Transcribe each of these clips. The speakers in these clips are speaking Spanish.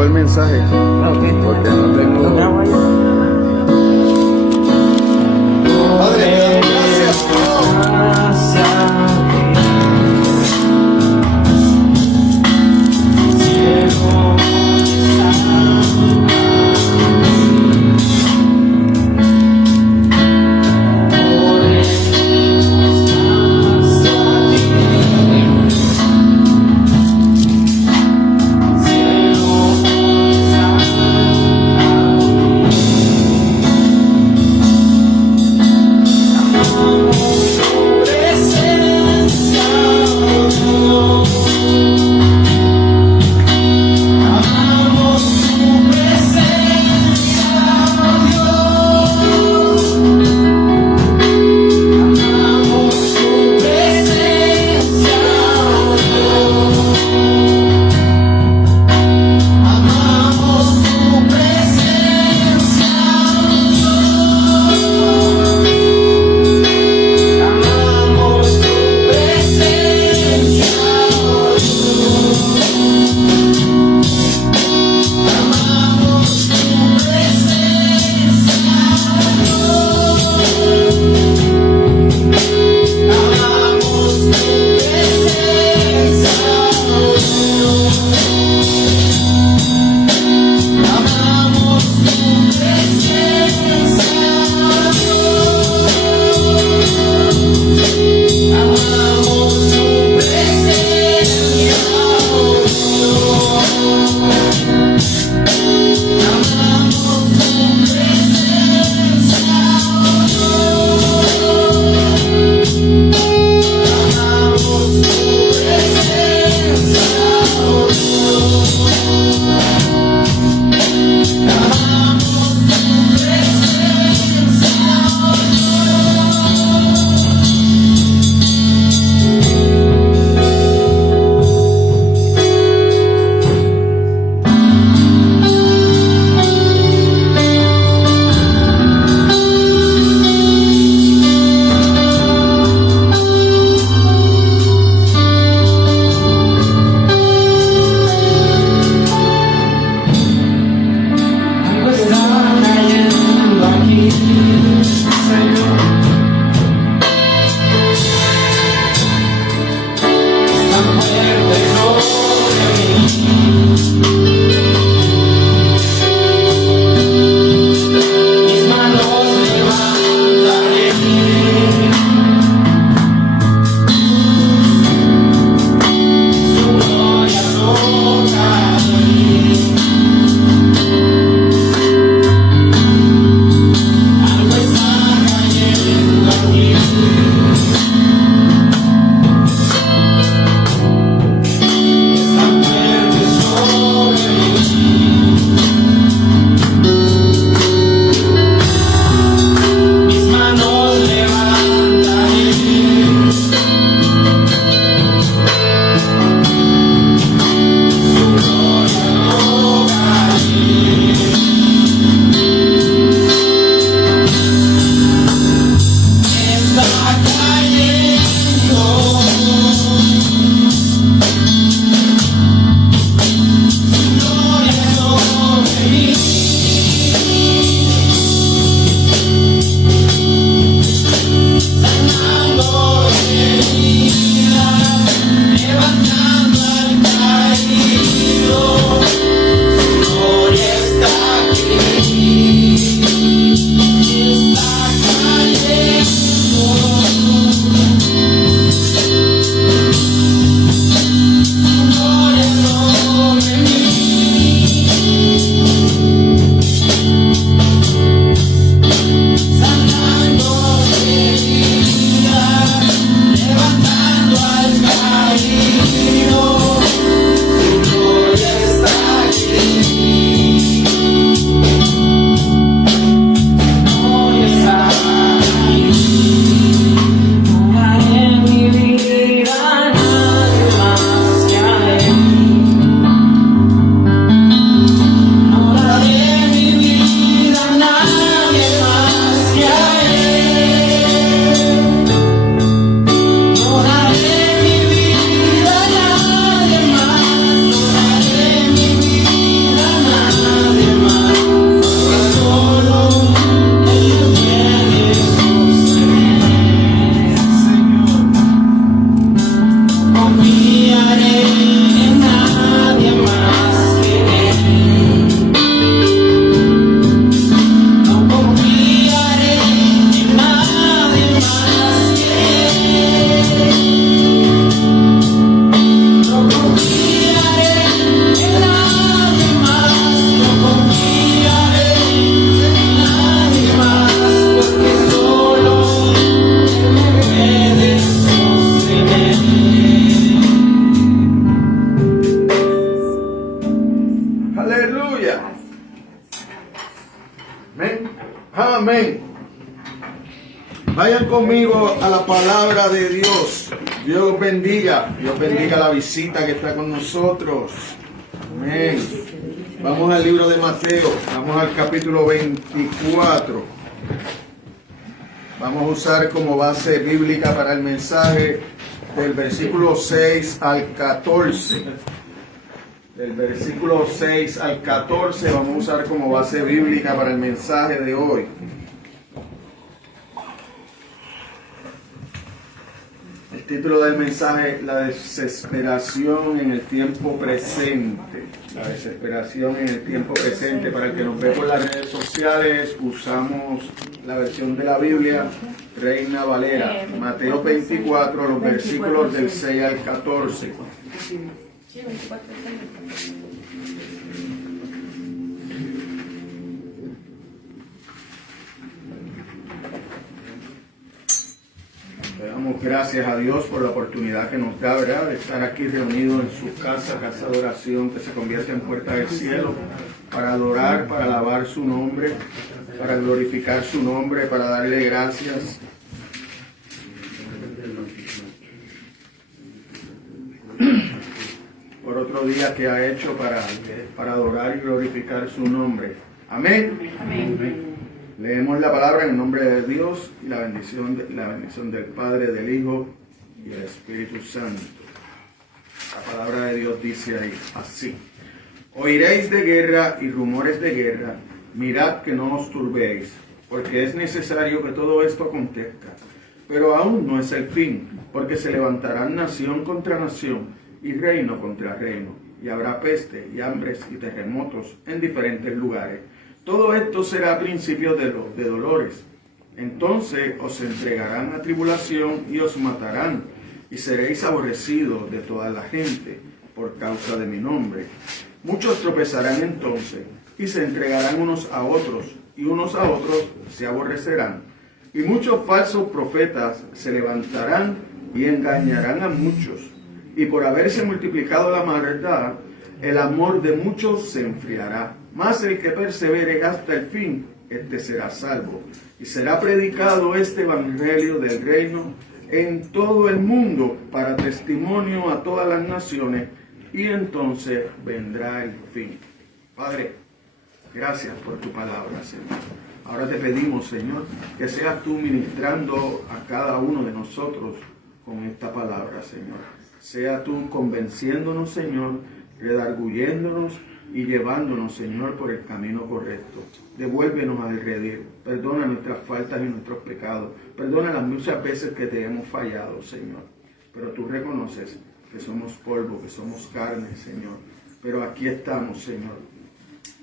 grabo el mensaje. Ok. Porque no Lo tengo. grabo ahí. Padre, te doy gracias, Dios. Aleluya. Amén. Amén. Vayan conmigo a la palabra de Dios. Dios bendiga. Dios bendiga la visita que está con nosotros. Amén. Vamos al libro de Mateo. Vamos al capítulo 24. Vamos a usar como base bíblica para el mensaje del versículo 6 al 14. Del versículo 6 al 14 vamos a usar como base bíblica para el mensaje de hoy. El título del mensaje: la desesperación en el tiempo presente. La desesperación en el tiempo presente. Para el que nos ve por las redes sociales, usamos la versión de la Biblia Reina Valera. Mateo 24, los versículos del 6 al 14. Le damos gracias a Dios por la oportunidad que nos da, ¿verdad?, de estar aquí reunidos en su casa de oración que se convierte en puerta del cielo, para adorar, para alabar su nombre, para glorificar su nombre, para darle gracias. Por otro día que ha hecho para adorar y glorificar su nombre. Amén. Amén. Leemos la palabra en el nombre de Dios y la bendición del Padre, del Hijo y del Espíritu Santo. La palabra de Dios dice ahí, así: oiréis de guerra y rumores de guerra, mirad que no os turbéis, porque es necesario que todo esto acontezca. Pero aún no es el fin, porque se levantarán nación contra nación y reino contra reino, y habrá peste y hambres y terremotos en diferentes lugares. Todo esto será principio de dolores. Entonces os entregarán a tribulación y os matarán, y seréis aborrecidos de toda la gente por causa de mi nombre. Muchos tropezarán entonces, y se entregarán unos a otros, y unos a otros se aborrecerán. Y muchos falsos profetas se levantarán y engañarán a muchos. Y por haberse multiplicado la maldad, el amor de muchos se enfriará. Mas el que persevere hasta el fin, este será salvo. Y será predicado este evangelio del reino en todo el mundo para testimonio a todas las naciones, y entonces vendrá el fin. Padre, gracias por tu palabra, Señor. Ahora te pedimos, Señor, que seas tú ministrando a cada uno de nosotros con esta palabra, Señor. Sea tú convenciéndonos, Señor, redarguyéndonos y llevándonos, Señor, por el camino correcto. Devuélvenos al redil. Perdona nuestras faltas y nuestros pecados. Perdona las muchas veces que te hemos fallado, Señor. Pero tú reconoces que somos polvo, que somos carne, Señor. Pero aquí estamos, Señor,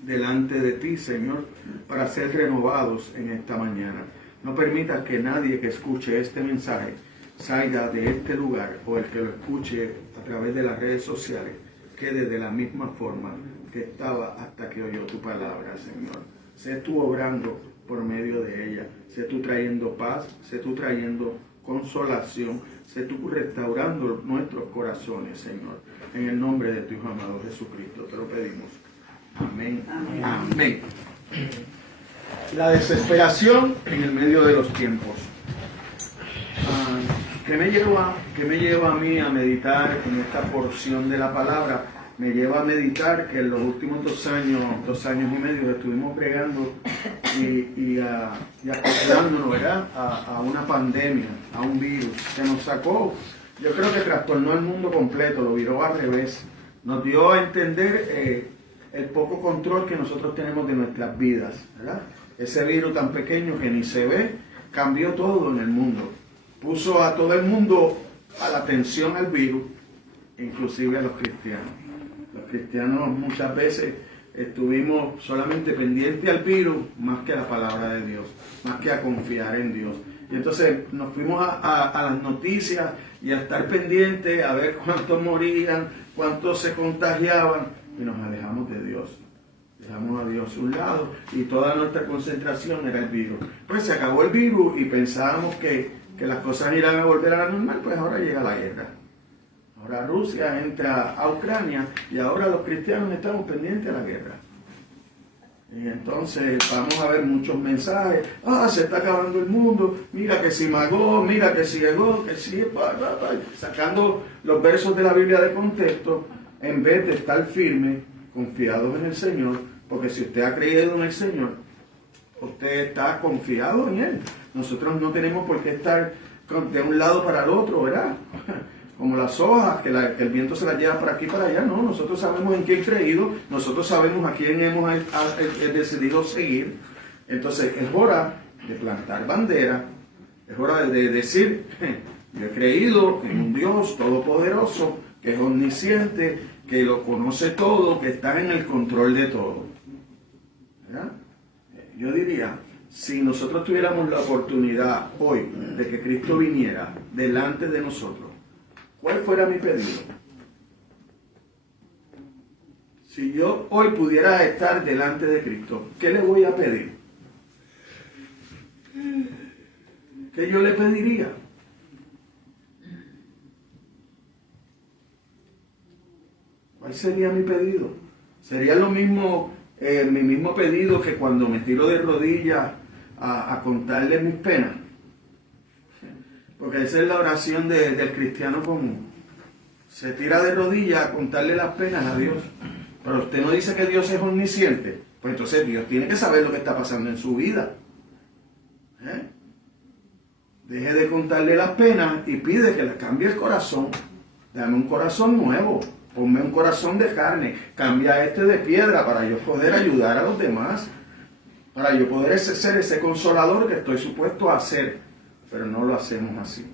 delante de ti, Señor, para ser renovados en esta mañana. No permitas que nadie que escuche este mensaje salga de este lugar, o el que lo escuche a través de las redes sociales quede de la misma forma que estaba hasta que oyó tu palabra, Señor. Sé tú obrando por medio de ella. Sé tú trayendo paz, sé tú trayendo consolación, sé tú restaurando nuestros corazones, Señor. En el nombre de tu Hijo amado Jesucristo te lo pedimos. Amén. Amén. Amén. La desesperación en el medio de los tiempos. ¿Qué me lleva a mí a meditar en esta porción de la palabra? Me lleva a meditar que en los últimos 2 años y medio estuvimos bregando y acoplándonos, ¿verdad?, a una pandemia, a un virus que nos sacó. Yo creo que trastornó al mundo completo, lo viró al revés. Nos dio a entender el poco control que nosotros tenemos de nuestras vidas, ¿verdad? Ese virus tan pequeño que ni se ve, cambió todo en el mundo. Puso a todo el mundo a la atención al virus, inclusive a los cristianos. Los cristianos muchas veces estuvimos solamente pendientes al virus más que a la palabra de Dios, más que a confiar en Dios. Y entonces nos fuimos a las noticias y a estar pendientes a ver cuántos morían, cuántos se contagiaban, y nos alejamos de Dios. Dejamos a Dios a un lado y toda nuestra concentración era el virus. Pues se acabó el virus y pensábamos que las cosas irán a volver a la normal, pues ahora llega la guerra. Ahora Rusia entra a Ucrania y ahora los cristianos estamos pendientes a la guerra. Y entonces vamos a ver muchos mensajes. Se está acabando el mundo. Mira que si Magó, mira que si Egó, que si... Sacando los versos de la Biblia de contexto, en vez de estar firmes, confiados en el Señor. Porque si usted ha creído en el Señor, usted está confiado en Él. Nosotros no tenemos por qué estar de un lado para el otro, ¿verdad? Como las hojas, que el viento se las lleva para aquí y para allá. No, nosotros sabemos en quién creído, nosotros sabemos a quién hemos decidido seguir. Entonces es hora de plantar bandera, es hora de decir, yo he creído en un Dios todopoderoso, que es omnisciente, que lo conoce todo, que está en el control de todo. ¿Verdad? Yo diría, si nosotros tuviéramos la oportunidad hoy de que Cristo viniera delante de nosotros, ¿cuál fuera mi pedido? Si yo hoy pudiera estar delante de Cristo, ¿qué le voy a pedir? ¿Qué yo le pediría? ¿Cuál sería mi pedido? Sería lo mismo, mi mismo pedido que cuando me tiro de rodillas a contarle mis penas. Porque esa es la oración del cristiano común. Se tira de rodillas a contarle las penas a Dios. Pero usted no dice que Dios es omnisciente. Pues entonces Dios tiene que saber lo que está pasando en su vida. Deje de contarle las penas y pide que le cambie el corazón. Dame un corazón nuevo. Ponme un corazón de carne. Cambia este de piedra para yo poder ayudar a los demás. Para yo poder ser ese consolador que estoy supuesto a hacer. Pero no lo hacemos así.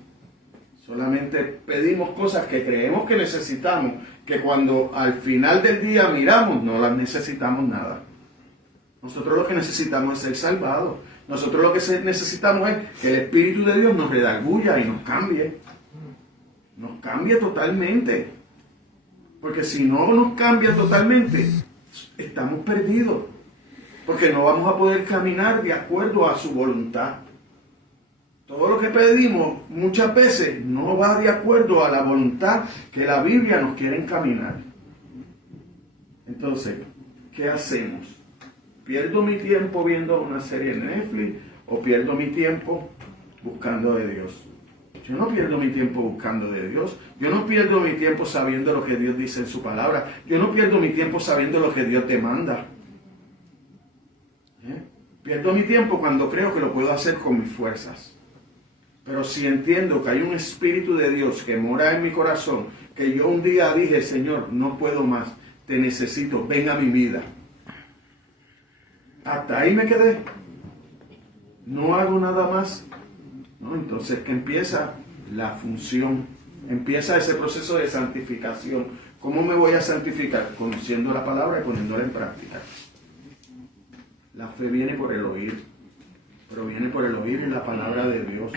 Solamente pedimos cosas que creemos que necesitamos, que cuando al final del día miramos, no las necesitamos nada. Nosotros lo que necesitamos es ser salvados. Nosotros lo que necesitamos es que el Espíritu de Dios nos redarguya y nos cambie. Nos cambie totalmente. Porque si no nos cambia totalmente, estamos perdidos. Porque no vamos a poder caminar de acuerdo a su voluntad. Todo lo que pedimos muchas veces no va de acuerdo a la voluntad que la Biblia nos quiere encaminar. Entonces, ¿qué hacemos? ¿Pierdo mi tiempo viendo una serie en Netflix o pierdo mi tiempo buscando de Dios? Yo no pierdo mi tiempo buscando de Dios. Yo no pierdo mi tiempo sabiendo lo que Dios dice en su palabra. Yo no pierdo mi tiempo sabiendo lo que Dios demanda. Pierdo mi tiempo cuando creo que lo puedo hacer con mis fuerzas. Pero si entiendo que hay un Espíritu de Dios que mora en mi corazón, que yo un día dije, Señor, no puedo más, te necesito, ven a mi vida. Hasta ahí me quedé. No hago nada más. ¿No? Entonces que empieza la función, empieza ese proceso de santificación. ¿Cómo me voy a santificar? Conociendo la palabra y poniéndola en práctica. La fe viene por el oír, pero viene por el oír en la palabra de Dios.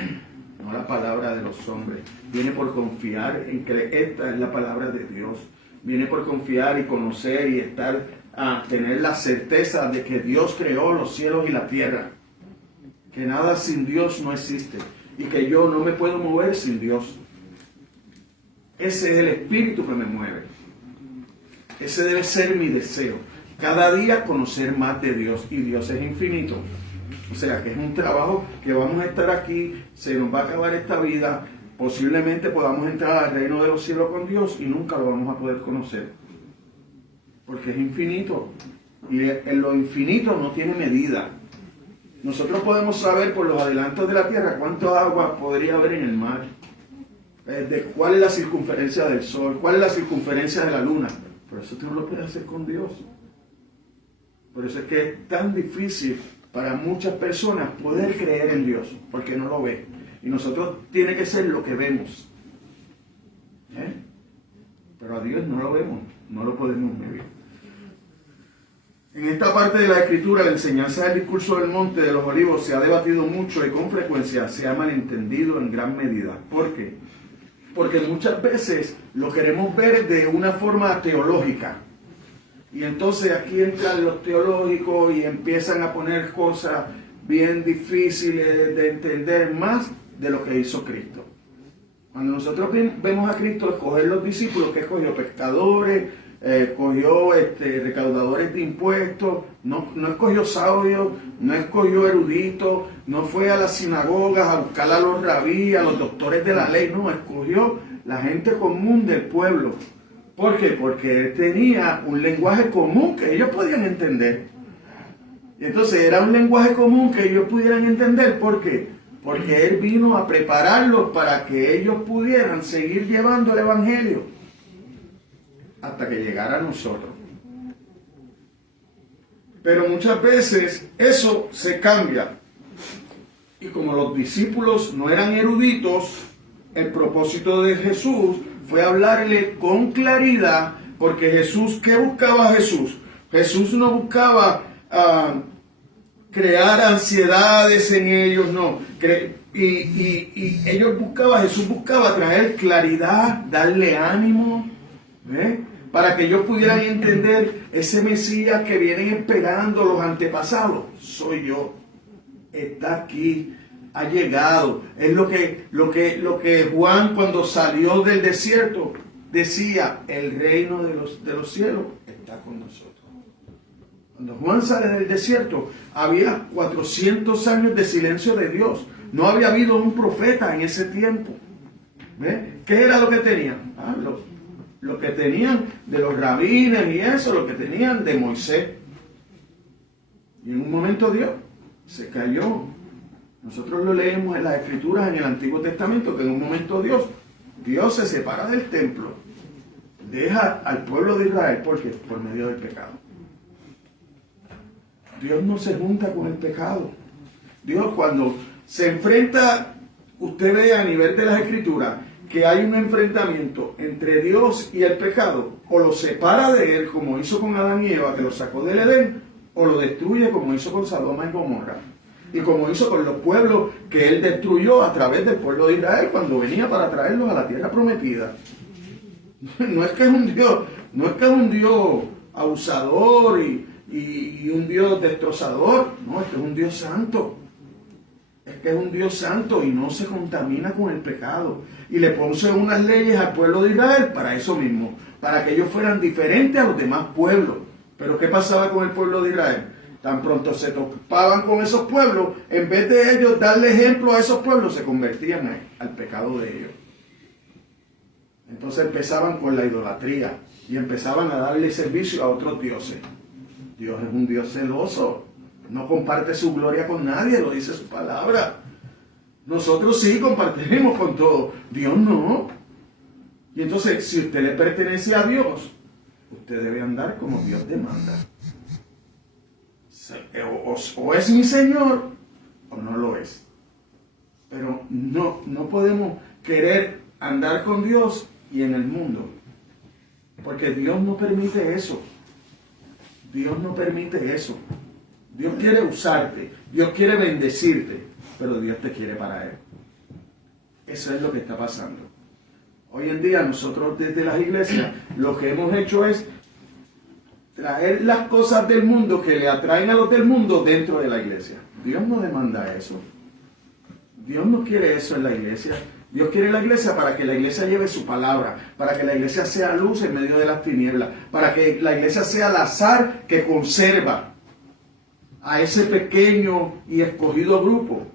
No la palabra de los hombres. Viene por confiar en que esta es la palabra de Dios. Viene por confiar y conocer y tener la certeza de que Dios creó los cielos y la tierra. Que nada sin Dios no existe. Y que yo no me puedo mover sin Dios. Ese es el espíritu que me mueve. Ese debe ser mi deseo. Cada día conocer más de Dios. Y Dios es infinito. O sea, que es un trabajo que vamos a estar aquí, se nos va a acabar esta vida, posiblemente podamos entrar al reino de los cielos con Dios y nunca lo vamos a poder conocer. Porque es infinito. Y en lo infinito no tiene medida. Nosotros podemos saber por los adelantos de la tierra cuánta agua podría haber en el mar. De cuál es la circunferencia del sol, cuál es la circunferencia de la luna. Pero eso tú no lo puedes hacer con Dios. Por eso es que es tan difícil para muchas personas poder creer en Dios, porque no lo ve. Y nosotros tiene que ser lo que vemos. Pero a Dios no lo vemos, no lo podemos medir. En esta parte de la Escritura, la enseñanza del discurso del Monte de los Olivos se ha debatido mucho y con frecuencia se ha malentendido en gran medida. ¿Por qué? Porque muchas veces lo queremos ver de una forma teológica. Y entonces aquí entran los teológicos y empiezan a poner cosas bien difíciles de entender más de lo que hizo Cristo. Cuando nosotros vemos a Cristo escoger los discípulos, que escogió pescadores, escogió recaudadores de impuestos, no escogió sabios, no escogió eruditos, no fue a las sinagogas a buscar a los rabíes, a los doctores de la ley, no, escogió la gente común del pueblo. ¿Por qué? Porque él tenía un lenguaje común que ellos podían entender. Y entonces era un lenguaje común que ellos pudieran entender. ¿Por qué? Porque él vino a prepararlos para que ellos pudieran seguir llevando el evangelio hasta que llegara a nosotros. Pero muchas veces eso se cambia. Y como los discípulos no eran eruditos, el propósito de Jesús fue hablarle con claridad, porque Jesús, ¿qué buscaba Jesús? Jesús no buscaba crear ansiedades en ellos, no. Jesús buscaba traer claridad, darle ánimo, para que ellos pudieran entender ese Mesías que vienen esperando los antepasados. Soy yo, está aquí, ha llegado. Es lo que Juan, cuando salió del desierto, decía: el reino de los cielos está con nosotros. Cuando Juan sale del desierto, había 400 años de silencio de Dios. No había habido un profeta en ese tiempo. ¿Qué era lo que tenían? Lo que tenían de los rabines y eso, lo que tenían de Moisés. Y en un momento Dios se cayó. Nosotros lo leemos en las Escrituras en el Antiguo Testamento, que en un momento Dios se separa del templo, deja al pueblo de Israel, porque por medio del pecado. Dios no se junta con el pecado. Dios, cuando se enfrenta, usted ve a nivel de las Escrituras que hay un enfrentamiento entre Dios y el pecado, o lo separa de él, como hizo con Adán y Eva, que lo sacó del Edén, o lo destruye, como hizo con Sodoma y Gomorra, y como hizo con los pueblos que él destruyó a través del pueblo de Israel cuando venía para traerlos a la tierra prometida. No es que es un Dios abusador y un Dios destrozador, no, es que es un Dios santo. Es que es un Dios santo y no se contamina con el pecado. Y le puso unas leyes al pueblo de Israel para eso mismo, para que ellos fueran diferentes a los demás pueblos. Pero ¿qué pasaba con el pueblo de Israel? Tan pronto se topaban con esos pueblos, en vez de ellos darle ejemplo a esos pueblos, se convertían al pecado de ellos. Entonces empezaban con la idolatría y empezaban a darle servicio a otros dioses. Dios es un Dios celoso. No comparte su gloria con nadie, lo dice su palabra. Nosotros sí compartiremos con todo. Dios no. Y entonces, si usted le pertenece a Dios, usted debe andar como Dios demanda. O es mi Señor o no lo es. Pero no podemos querer andar con Dios y en el mundo. Porque Dios no permite eso. Dios no permite eso. Dios quiere usarte, Dios quiere bendecirte, pero Dios te quiere para Él. Eso es lo que está pasando. Hoy en día nosotros desde las iglesias lo que hemos hecho es traer las cosas del mundo que le atraen a los del mundo dentro de la iglesia. Dios no demanda eso. Dios no quiere eso en la iglesia. Dios quiere la iglesia para que la iglesia lleve su palabra, para que la iglesia sea luz en medio de las tinieblas, para que la iglesia sea la sal que conserva a ese pequeño y escogido grupo.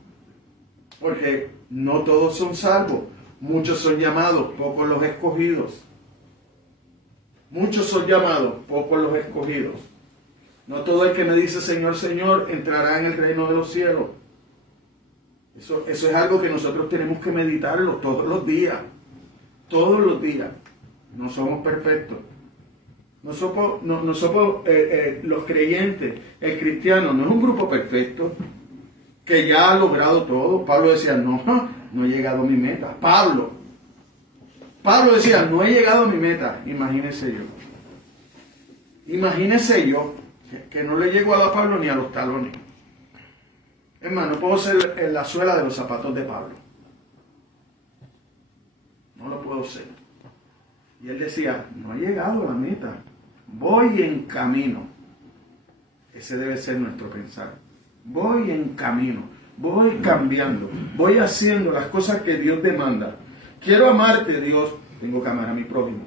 Porque no todos son salvos, muchos son llamados, pocos los escogidos. Muchos son llamados, pocos los escogidos. No todo el que me dice Señor, Señor entrará en el reino de los cielos. Eso es algo que nosotros tenemos que meditarlo todos los días. Todos los días. No somos perfectos. No somos los creyentes, el cristiano no es un grupo perfecto que ya ha logrado todo. Pablo decía, no he llegado a mi meta. Pablo decía, no he llegado a mi meta. Imagínese yo que no le llego a Pablo ni a los talones. Es más, no puedo ser en la suela de los zapatos de Pablo. No lo puedo ser. Y él decía, no he llegado a la meta. Voy en camino. Ese debe ser nuestro pensar. Voy en camino. Voy cambiando. Voy haciendo las cosas que Dios demanda. quiero amarte, Dios, tengo que amar a mi prójimo.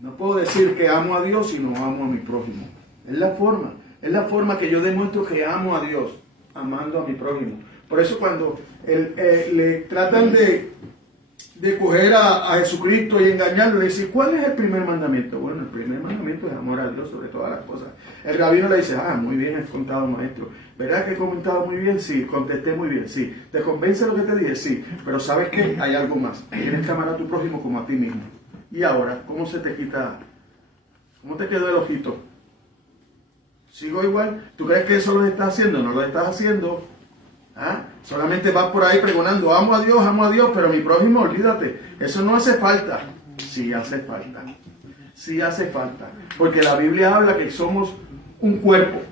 No puedo decir que amo a Dios y no amo a mi prójimo. Es la forma que yo demuestro que amo a Dios, amando a mi prójimo. Por eso cuando le tratan de coger a Jesucristo y engañarlo, le dice, ¿cuál es el primer mandamiento? Bueno, el primer mandamiento es amor a Dios sobre todas las cosas. El rabino le dice, muy bien has contado, maestro. ¿Verdad que he comentado muy bien? Sí. Contesté muy bien, sí. ¿Te convence lo que te dije? Sí. Pero ¿sabes qué? Hay algo más. Tienes que amar a tu prójimo como a ti mismo. Y ahora, ¿cómo se te quita? ¿Cómo te quedó el ojito? ¿Sigo igual? ¿Tú crees que eso lo estás haciendo? No lo estás haciendo. Solamente vas por ahí pregonando, amo a Dios, pero mi prójimo, olvídate. Eso no hace falta. Sí hace falta. Sí hace falta. Porque la Biblia habla que somos un cuerpo.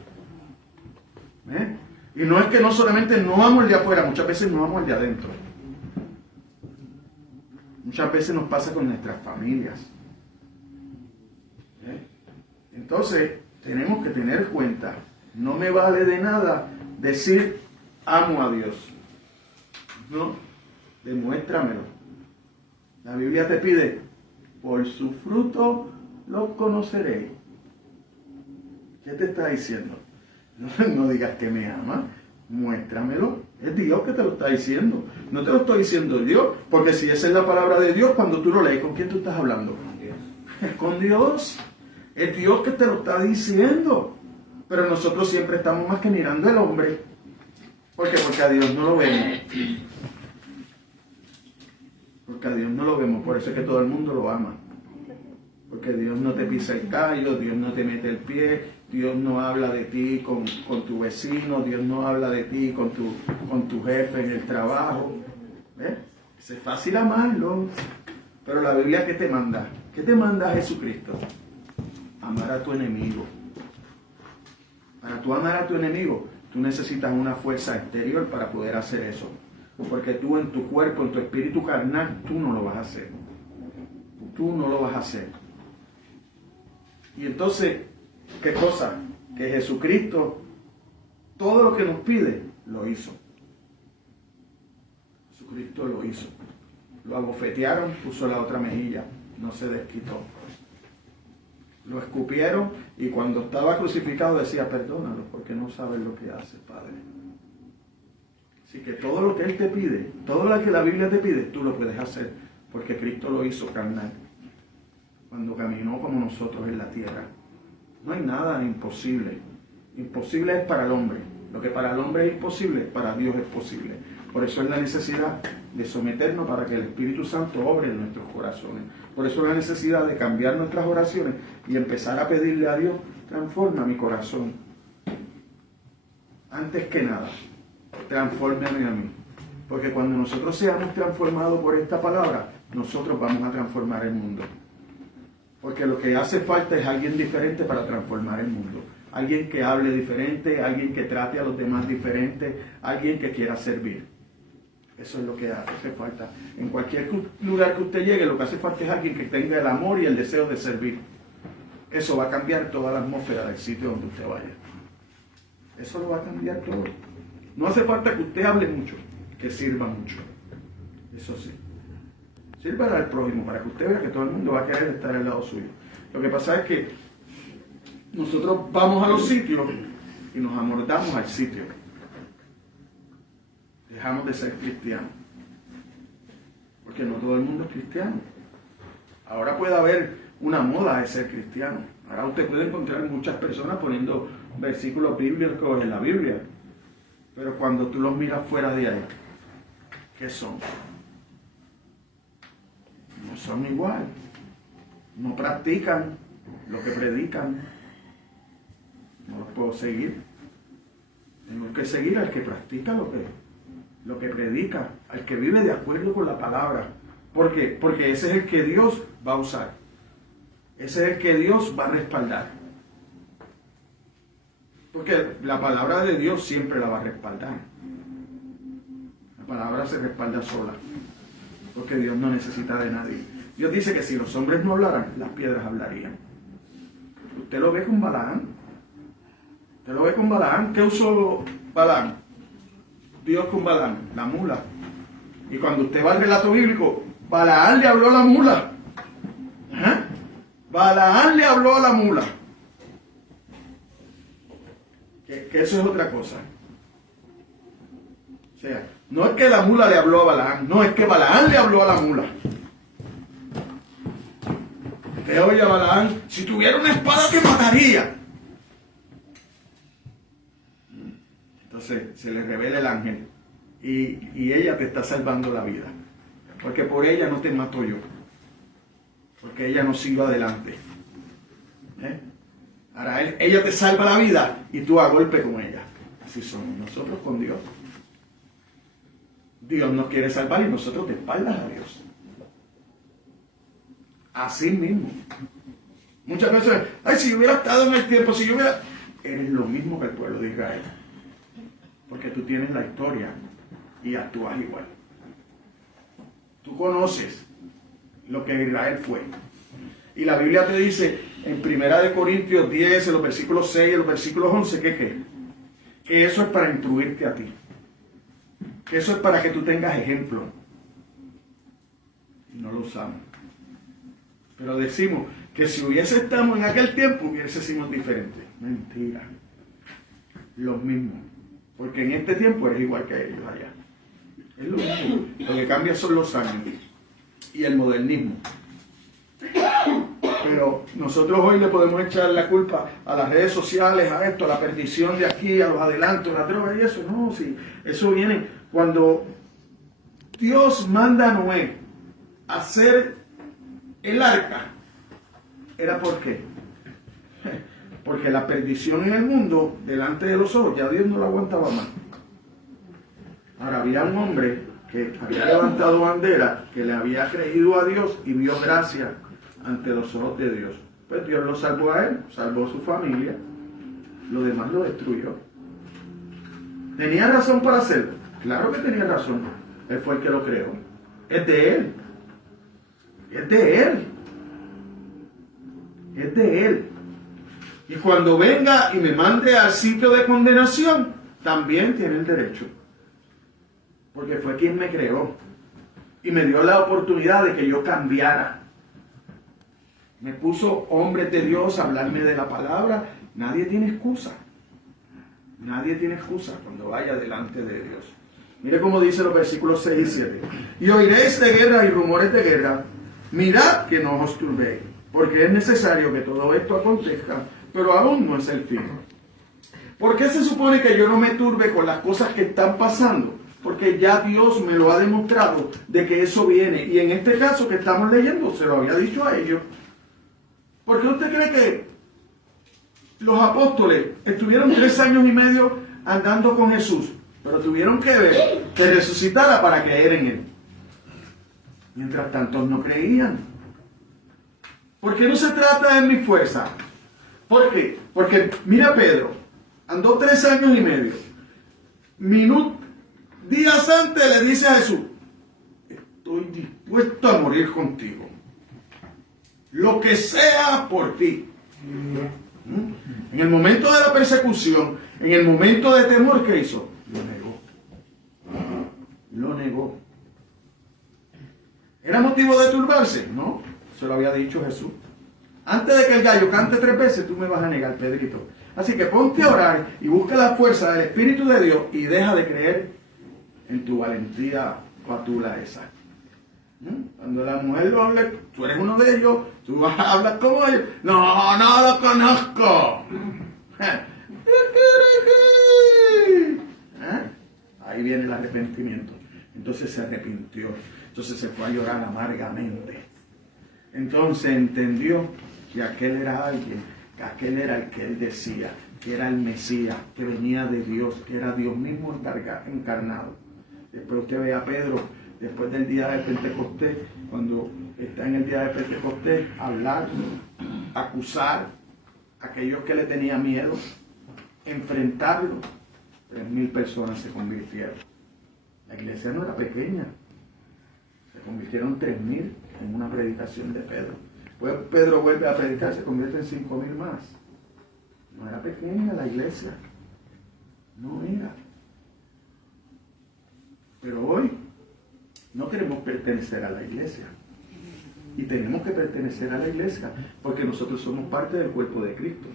Y no es que no solamente no amo el de afuera, muchas veces no amo el de adentro. Muchas veces nos pasa con nuestras familias. Entonces, tenemos que tener cuenta, no me vale de nada decir amo a Dios. No, demuéstramelo. La Biblia te pide, por su fruto los conoceréis. ¿Qué te está diciendo? No digas que me ama, muéstramelo. Es Dios que te lo está diciendo. No te lo estoy diciendo yo, porque si esa es la palabra de Dios, cuando tú lo lees, ¿con quién tú estás hablando? Con Dios. Es con Dios. Es Dios que te lo está diciendo. Pero nosotros siempre estamos más que mirando al hombre. ¿Por qué? Porque a Dios no lo vemos. Porque a Dios no lo vemos. Por eso es que todo el mundo lo ama. Porque Dios no te pisa el callo, Dios no te mete el pie, Dios no habla de ti con tu vecino, Dios no habla de ti con tu jefe en el trabajo. ¿Ves? Es fácil amarlo. Pero la Biblia, ¿qué te manda? ¿Qué te manda Jesucristo? Amar a tu enemigo. Para tú amar a tu enemigo, tú necesitas una fuerza exterior para poder hacer eso. Porque tú en tu cuerpo, en tu espíritu carnal, tú no lo vas a hacer. Tú no lo vas a hacer. Y entonces, ¿qué cosa? Que Jesucristo, todo lo que nos pide, lo hizo. Jesucristo lo hizo. Lo abofetearon, puso la otra mejilla, no se desquitó. Lo escupieron y cuando estaba crucificado decía, perdónalo porque no sabes lo que hace, Padre. Así que todo lo que Él te pide, todo lo que la Biblia te pide, tú lo puedes hacer, porque Cristo lo hizo carnal, cuando caminó como nosotros en la tierra. No hay nada imposible. Imposible es para el hombre. Lo que para el hombre es imposible, para Dios es posible. Por eso es la necesidad de someternos para que el Espíritu Santo obre en nuestros corazones. Por eso es la necesidad de cambiar nuestras oraciones y empezar a pedirle a Dios, transforma mi corazón. Antes que nada, transfórmame a mí. Porque cuando nosotros seamos transformados por esta palabra, nosotros vamos a transformar el mundo. Porque lo que hace falta es alguien diferente para transformar el mundo. Alguien que hable diferente, alguien que trate a los demás diferente, alguien que quiera servir. Eso es lo que hace falta. En cualquier lugar que usted llegue, lo que hace falta es alguien que tenga el amor y el deseo de servir. Eso va a cambiar toda la atmósfera del sitio donde usted vaya. Eso lo va a cambiar todo. No hace falta que usted hable mucho, que sirva mucho. Eso sí. Sirva al prójimo para que usted vea que todo el mundo va a querer estar al lado suyo. Lo que pasa es que nosotros vamos a los sitios y nos amordamos al sitio. Dejamos de ser cristianos. Porque no todo el mundo es cristiano. Ahora puede haber una moda de ser cristiano. Ahora usted puede encontrar muchas personas poniendo versículos bíblicos en la Biblia. Pero cuando tú los miras fuera de ahí, ¿qué son? No son igual. No practican lo que predican. No los puedo seguir. Tengo que seguir al que practica lo que predica, al que vive de acuerdo con la palabra. ¿Por qué? Porque ese es el que Dios va a usar. Ese es el que Dios va a respaldar. Porque la palabra de Dios siempre la va a respaldar. La palabra se respalda sola. Porque Dios no necesita de nadie. Dios dice que si los hombres no hablaran, las piedras hablarían. Usted lo ve con Balaam. Usted lo ve con Balaam. ¿Qué usó Balaam? Dios con Balaam, la mula. Y cuando usted va al relato bíblico, Balaán le habló a la mula. ¿Ah? Balaán le habló a la mula. Que eso es otra cosa. O sea, no es que la mula le habló a Balaán, no, es que Balaán le habló a la mula. Te oye a Balaán, si tuviera una espada te mataría. Entonces se le revela el ángel y ella te está salvando la vida. Porque por ella no te mato yo. Porque ella no sigue adelante. Ahora ella te salva la vida y tú a golpe con ella. Así somos nosotros con Dios. Dios nos quiere salvar y nosotros de espaldas a Dios. Así mismo. Muchas veces, ay, si yo hubiera estado en el tiempo, si yo hubiera... Eres lo mismo que el pueblo de Israel. Porque tú tienes la historia y actúas igual. Tú conoces lo que Israel fue. Y la Biblia te dice en 1 Corintios 10, en los versículos 6 y en los versículos 11, que eso es para instruirte a ti. Que eso es para que tú tengas ejemplo. Y no lo usamos. Pero decimos que si hubiese estado en aquel tiempo, hubiese sido diferente. Mentira. Los mismos. Porque en este tiempo eres igual que ellos allá. Es lo mismo. Lo que cambia son los años y el modernismo. Pero nosotros hoy le podemos echar la culpa a las redes sociales, a esto, a la perdición de aquí, a los adelantos, a la droga y eso. No, sí, eso viene cuando Dios manda a Noé a hacer el arca. ¿Era por qué? Porque la perdición en el mundo, delante de los ojos, ya Dios no la aguantaba más. Ahora había un hombre que había levantado bandera, que le había creído a Dios y vio gracia ante los ojos de Dios. Pues Dios lo salvó a él, salvó a su familia, lo demás lo destruyó. ¿Tenía razón para hacerlo? Claro que tenía razón. Él fue el que lo creó. Es de él. Es de él. Es de él. Y cuando venga y me mande al sitio de condenación, también tiene el derecho. Porque fue quien me creó. Y me dio la oportunidad de que yo cambiara. Me puso hombres de Dios a hablarme de la palabra. Nadie tiene excusa. Nadie tiene excusa cuando vaya delante de Dios. Mire cómo dice los versículos 6 y 7. Y oiréis de guerra y rumores de guerra. Mirad que no os turbéis, porque es necesario que todo esto acontezca, pero aún no es el fin. ¿Por qué se supone que yo no me turbe con las cosas que están pasando? Porque ya Dios me lo ha demostrado de que eso viene. Y en este caso que estamos leyendo, se lo había dicho a ellos. ¿Por qué usted cree que los apóstoles estuvieron 3 años y medio andando con Jesús? Pero tuvieron que ver que resucitara para creer en Él. Mientras tanto no creían. ¿Por qué no se trata de mi fuerza? ¿Por qué? Porque mira Pedro, andó 3 años y medio. Días antes le dice a Jesús, estoy dispuesto a morir contigo. Lo que sea por ti. En el momento de la persecución, en el momento de temor, ¿qué hizo? Lo negó. Lo negó. ¿Era motivo de turbarse? No, se lo había dicho Jesús. Antes de que el gallo cante 3 veces, tú me vas a negar, Pedrito. Así que ponte a orar y busca la fuerza del Espíritu de Dios y deja de creer en tu valentía patula esa. Cuando la mujer lo hable, tú eres uno de ellos, tú vas a hablar como ellos. No, no lo conozco. Ahí viene el arrepentimiento. Entonces se arrepintió. Entonces se fue a llorar amargamente. Entonces entendió que aquel era alguien, que aquel era el que él decía, que era el Mesías, que venía de Dios, que era Dios mismo encarnado. Después usted ve a Pedro, después del día de Pentecostés, cuando está en el día de Pentecostés, hablar, acusar a aquellos que le tenían miedo, enfrentarlo. 3,000 personas se convirtieron. La iglesia no era pequeña. Se convirtieron 3,000 en una predicación de Pedro. Pues Pedro vuelve a predicar, se convierte en 5,000 más. No era pequeña la iglesia. No era. Pero hoy no queremos pertenecer a la iglesia. Y tenemos que pertenecer a la iglesia porque nosotros somos parte del cuerpo de Cristo.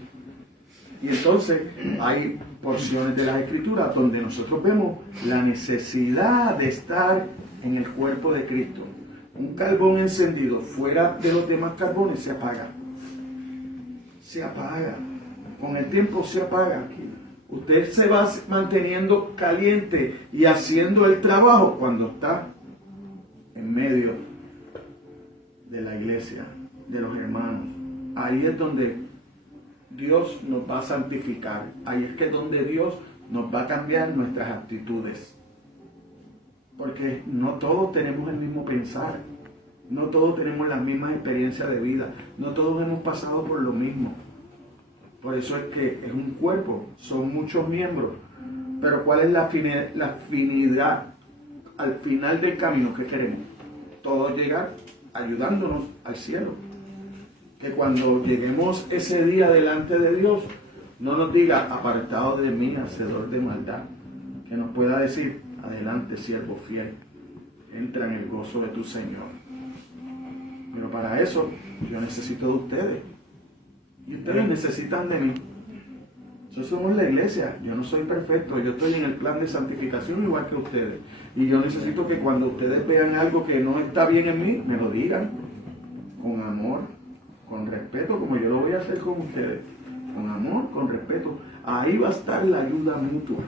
Y entonces hay porciones de las Escrituras donde nosotros vemos la necesidad de estar en el cuerpo de Cristo. Un carbón encendido fuera de los demás carbones se apaga. Se apaga. Con el tiempo se apaga. Usted se va manteniendo caliente y haciendo el trabajo cuando está en medio de la iglesia, de los hermanos. Ahí es donde Dios nos va a santificar. Ahí es que donde Dios nos va a cambiar nuestras actitudes. Porque no todos tenemos el mismo pensar. No todos tenemos las mismas experiencias de vida. No todos hemos pasado por lo mismo. Por eso es que es un cuerpo, son muchos miembros. Pero ¿cuál es la finalidad? Al final del camino, ¿qué queremos? Todos llegar ayudándonos al cielo. Que cuando lleguemos ese día delante de Dios, no nos diga, apartado de mí, hacedor de maldad. Que nos pueda decir, adelante, siervo fiel, entra en el gozo de tu Señor. Pero para eso, yo necesito de ustedes. Y ustedes necesitan de mí. Nosotros somos la iglesia. Yo no soy perfecto. Yo estoy en el plan de santificación igual que ustedes. Y yo necesito que cuando ustedes vean algo que no está bien en mí, me lo digan. Con amor, con respeto, como yo lo voy a hacer con ustedes. Con amor, con respeto. Ahí va a estar la ayuda mutua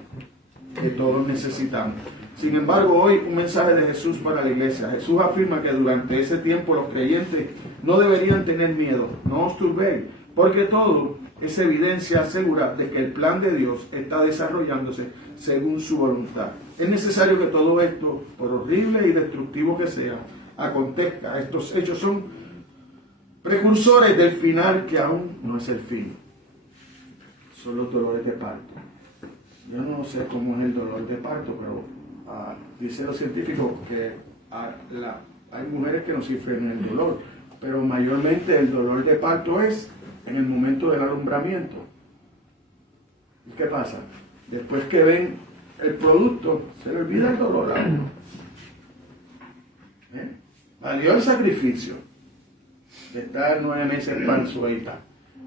que todos necesitamos. Sin embargo, hoy un mensaje de Jesús para la iglesia. Jesús afirma que durante ese tiempo los creyentes no deberían tener miedo. No os turbéis, porque todo es evidencia segura de que el plan de Dios está desarrollándose según su voluntad. Es necesario que todo esto, por horrible y destructivo que sea, acontezca. Estos hechos son precursores del final que aún no es el fin. Son los dolores de parto. Yo no sé cómo es el dolor de parto, pero dicen los científicos que hay mujeres que no sufren el dolor, pero mayormente el dolor de parto es en el momento del alumbramiento. ¿Y qué pasa? Después que ven el producto, se le olvida el dolor a uno. Valió el sacrificio de estar 9 meses panzueta,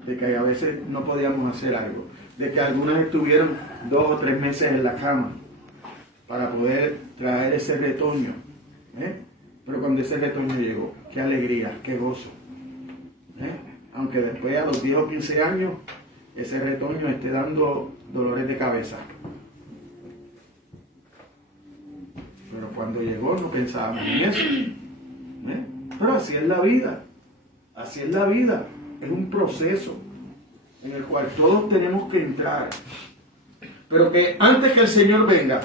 de que a veces no podíamos hacer algo, de que algunas estuvieron 2 o 3 meses en la cama para poder traer ese retoño. Pero cuando ese retoño llegó, qué alegría, qué gozo. Aunque después a los 10 o 15 años ese retoño esté dando dolores de cabeza. Pero cuando llegó no pensábamos en eso. Pero así es la vida. Así es la vida. Es un proceso en el cual todos tenemos que entrar. Pero que antes que el Señor venga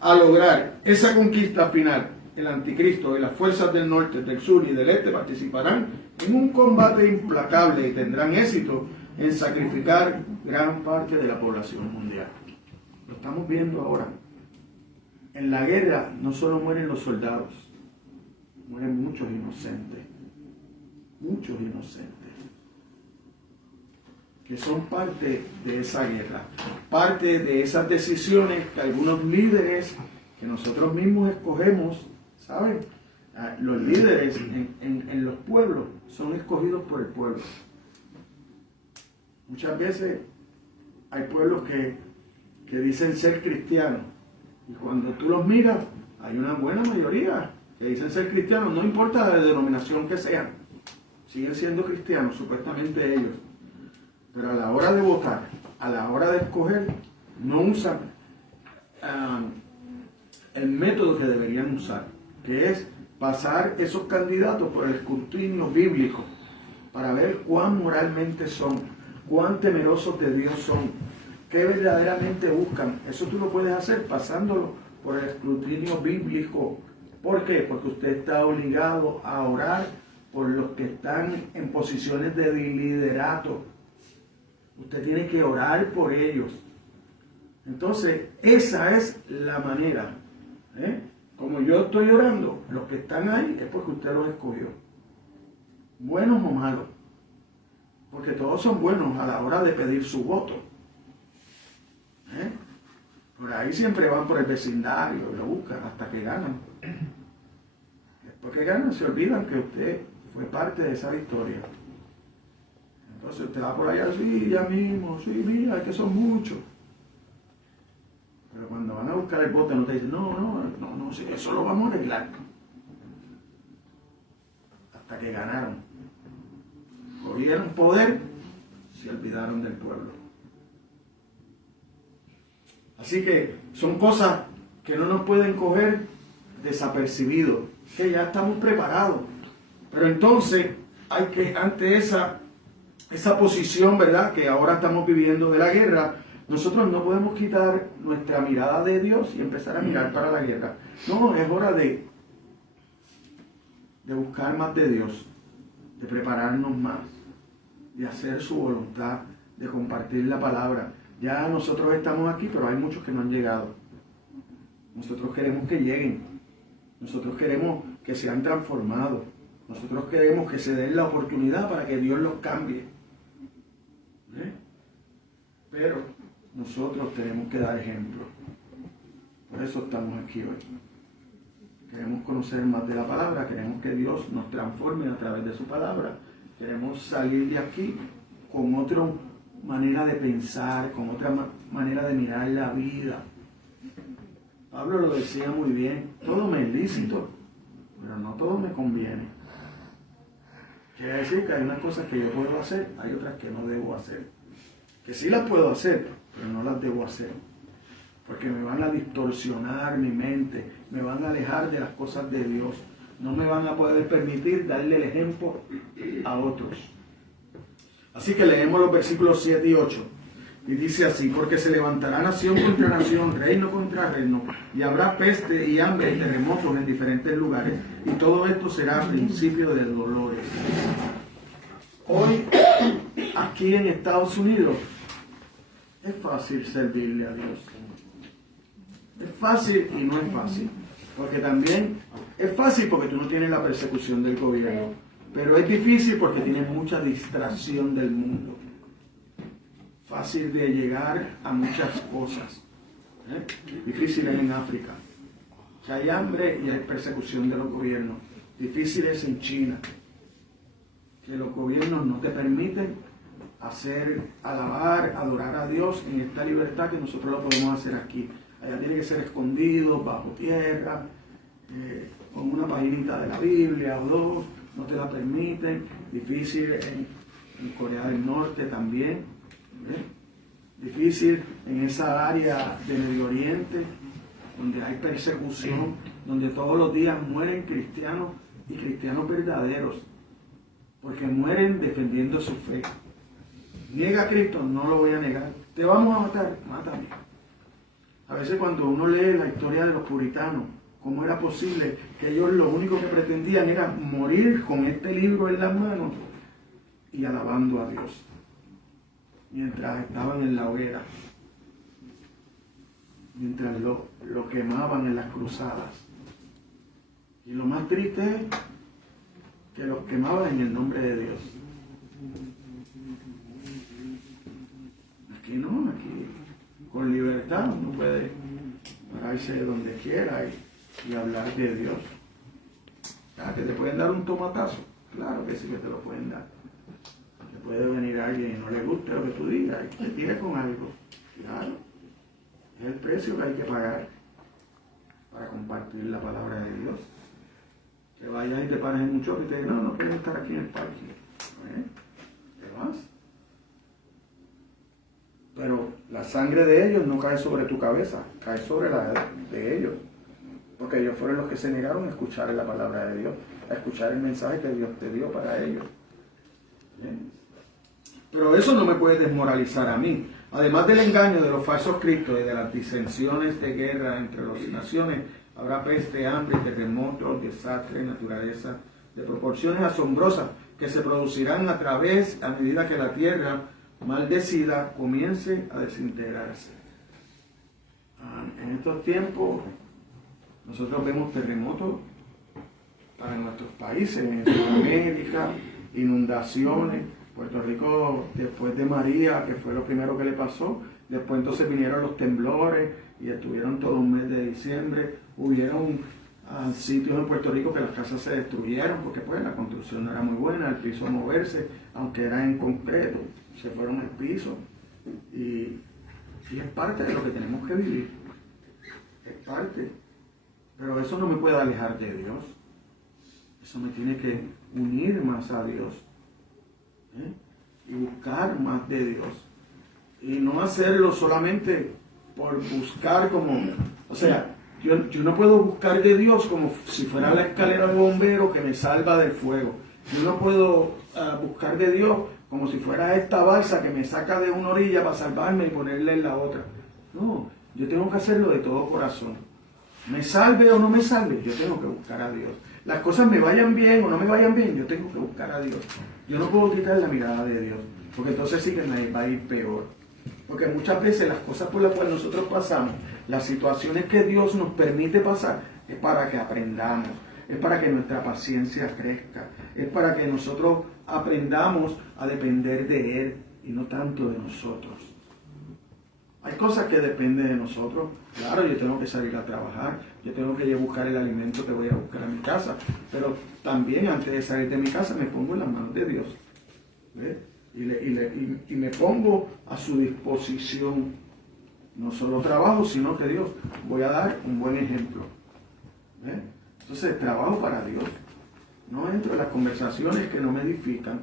a lograr esa conquista final, el anticristo y las fuerzas del norte, del sur y del este participarán en un combate implacable y tendrán éxito en sacrificar gran parte de la población mundial. Lo estamos viendo ahora. En la guerra no solo mueren los soldados, mueren muchos inocentes, que son parte de esa guerra, parte de esas decisiones que algunos líderes que nosotros mismos escogemos, ¿saben? Los líderes en los pueblos son escogidos por el pueblo. Muchas veces hay pueblos que dicen ser cristianos y cuando tú los miras hay una buena mayoría que dicen ser cristianos, no importa la denominación que sean, siguen siendo cristianos supuestamente ellos, pero a la hora de votar, a la hora de escoger, no usan el método que deberían usar, que es pasar esos candidatos por el escrutinio bíblico para ver cuán moralmente son, cuán temerosos de Dios son, qué verdaderamente buscan. Eso tú lo puedes hacer pasándolo por el escrutinio bíblico. ¿Por qué? Porque usted está obligado a orar por los que están en posiciones de liderato. Usted tiene que orar por ellos. Entonces, esa es la manera. Como yo estoy orando, los que están ahí es porque usted los escogió. Buenos o malos. Porque todos son buenos a la hora de pedir su voto. Por ahí siempre van por el vecindario, lo buscan hasta que ganan. Porque ganan, se olvidan que usted fue parte de esa victoria. Entonces usted va por allá, sí, ya mismo, sí, mira, es que son muchos. Pero cuando van a buscar el bote, no te dicen, no, sí, eso lo vamos a arreglar. Hasta que ganaron. Cogieron poder, se olvidaron del pueblo. Así que son cosas que no nos pueden coger desapercibidos, que ya estamos preparados. Pero entonces hay que, ante esa posición, ¿verdad?, que ahora estamos viviendo de la guerra, nosotros no podemos quitar nuestra mirada de Dios y empezar a mirar para la guerra. No, es hora de buscar más de Dios, de prepararnos más, de hacer su voluntad, de compartir la palabra. Ya nosotros estamos aquí, pero hay muchos que no han llegado. Nosotros queremos que lleguen. Nosotros queremos que sean transformados. Nosotros queremos que se den la oportunidad para que Dios los cambie. Pero nosotros tenemos que dar ejemplo. Por eso estamos aquí hoy. Queremos conocer más de la palabra, queremos que Dios nos transforme a través de su palabra. Queremos salir de aquí con otra manera de pensar, con otra manera de mirar la vida. Pablo lo decía muy bien, todo me es lícito, pero no todo me conviene. Quiere decir que hay unas cosas que yo puedo hacer, hay otras que no debo hacer. Que sí las puedo hacer, pero no las debo hacer. Porque me van a distorsionar mi mente, me van a alejar de las cosas de Dios. No me van a poder permitir darle el ejemplo a otros. Así que leemos los versículos 7 y 8. Y dice así: porque se levantará nación contra nación, reino contra reino, y habrá peste y hambre y terremotos en diferentes lugares, y todo esto será principio de dolores. Hoy, aquí en Estados Unidos, es fácil servirle a Dios. Es fácil y no es fácil. Porque también es fácil porque tú no tienes la persecución del gobierno. Pero es difícil porque tienes mucha distracción del mundo. Fácil de llegar a muchas cosas. Difícil es en África. Que hay hambre y hay persecución de los gobiernos. Difícil es en China. Que los gobiernos no te permiten alabar, adorar a Dios en esta libertad que nosotros lo podemos hacer aquí. Allá tiene que ser escondido, bajo tierra, con una paginita de la Biblia o dos, no te la permiten. Difícil en Corea del Norte también. Difícil en esa área de Medio Oriente, donde hay persecución, donde todos los días mueren cristianos y cristianos verdaderos, porque mueren defendiendo su fe. Niega a Cristo, no lo voy a negar. Te vamos a matar, mátame. A veces cuando uno lee la historia de los puritanos, ¿cómo era posible que ellos lo único que pretendían era morir con este libro en las manos y alabando a Dios? Mientras estaban en la hoguera, mientras lo quemaban en las cruzadas. Y lo más triste es que los quemaban en el nombre de Dios. Aquí no, aquí con libertad uno puede pararse donde quiera y hablar de Dios. ¿Que te pueden dar un tomatazo? Claro que sí que te lo pueden dar. Que puede venir alguien y no le guste lo que tú digas y te tire con algo. Claro, es el precio que hay que pagar para compartir la palabra de Dios. Que vayas y te pares en un choque y te digan, no puedes estar aquí en el parque. ¿Qué vas? Pero la sangre de ellos no cae sobre tu cabeza, cae sobre la de ellos. Porque ellos fueron los que se negaron a escuchar la palabra de Dios, a escuchar el mensaje que Dios te dio para ellos. ¿Bien? Pero eso no me puede desmoralizar a mí. Además del engaño de los falsos cristos y de las disensiones de guerra entre las naciones, habrá peste, hambre, terremotos, desastres, naturaleza de proporciones asombrosas que se producirán a medida que la tierra maldecida comience a desintegrarse. En estos tiempos nosotros vemos terremotos para nuestros países, en Sudamérica, inundaciones. Puerto Rico, después de María, que fue lo primero que le pasó, después entonces vinieron los temblores y estuvieron todo un mes de diciembre. Hubieron a sitios en Puerto Rico que las casas se destruyeron porque pues la construcción no era muy buena, el piso a moverse, aunque era en concreto, se fueron al piso. Y es parte de lo que tenemos que vivir. Es parte. Pero eso no me puede alejar de Dios. Eso me tiene que unir más a Dios. Y buscar más de Dios. Y no hacerlo solamente por buscar como... O sea, yo no puedo buscar de Dios como si fuera la escalera de bombero que me salva del fuego. Yo no puedo buscar de Dios como si fuera esta balsa que me saca de una orilla para salvarme y ponerle en la otra. No, yo tengo que hacerlo de todo corazón. Me salve o no me salve, yo tengo que buscar a Dios. Las cosas me vayan bien o no me vayan bien, yo tengo que buscar a Dios. Yo no puedo quitar la mirada de Dios, porque entonces sí que me va a ir peor. Porque muchas veces las cosas por las cuales nosotros pasamos, las situaciones que Dios nos permite pasar, es para que aprendamos, es para que nuestra paciencia crezca, es para que nosotros aprendamos a depender de Él y no tanto de nosotros. Hay cosas que dependen de nosotros. Claro, yo tengo que salir a trabajar, yo tengo que ir a buscar el alimento que voy a buscar a mi casa, pero también antes de salir de mi casa me pongo en las manos de Dios. ¿Ves? Y me pongo a su disposición. No solo trabajo, sino que Dios, voy a dar un buen ejemplo. ¿Ves? Entonces trabajo para Dios. No entro en las conversaciones que no me edifican.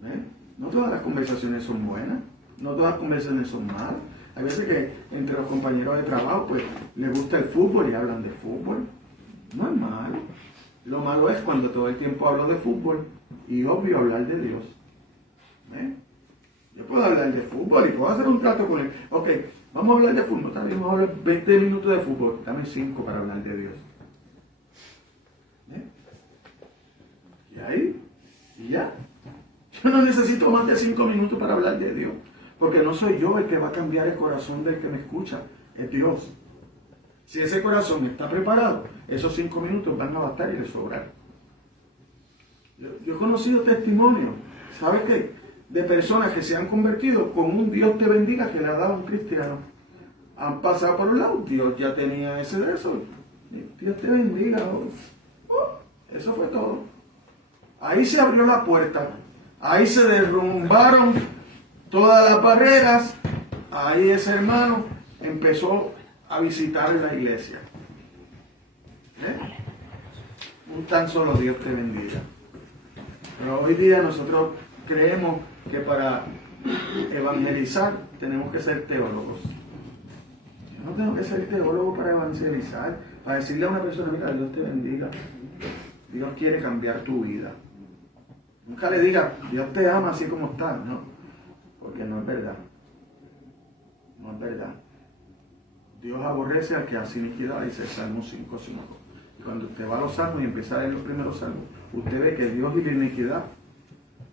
¿Ves? No todas las conversaciones son buenas. No todas las conversaciones son malas. Hay veces que entre los compañeros de trabajo pues les gusta el fútbol y hablan de fútbol. No es malo. Lo malo es cuando todo el tiempo hablo de fútbol y obvio hablar de Dios. ¿Eh? Yo puedo hablar de fútbol y puedo hacer un trato con él. Ok, vamos a hablar de fútbol. También vamos a hablar 20 minutos de fútbol. Dame 5 para hablar de Dios. ¿Eh? Y ahí, y ya. Yo no necesito más de 5 minutos para hablar de Dios. Porque no soy yo el que va a cambiar el corazón del que me escucha. Es Dios. Si ese corazón está preparado, esos 5 minutos van a bastar y le sobrar. Yo he conocido testimonios, ¿sabes qué? De personas que se han convertido con un Dios te bendiga que le ha dado a un cristiano. Han pasado por un lado, Dios ya tenía ese de eso. Dios te bendiga. Eso fue todo. Ahí se abrió la puerta. Ahí se derrumbaron todas las barreras. Ahí ese hermano empezó a visitar la iglesia. Un tan solo Dios te bendiga. Pero hoy día nosotros creemos que para evangelizar tenemos que ser teólogos. Yo no tengo que ser teólogo para evangelizar, para decirle a una persona, mira, Dios te bendiga. Dios quiere cambiar tu vida. Nunca le diga, Dios te ama así como estás. No, porque no es verdad. No es verdad. Dios aborrece al que hace iniquidad, dice Salmo 5:5. Y cuando usted va a los salmos y empieza a leer los primeros salmos, usted ve que Dios y la iniquidad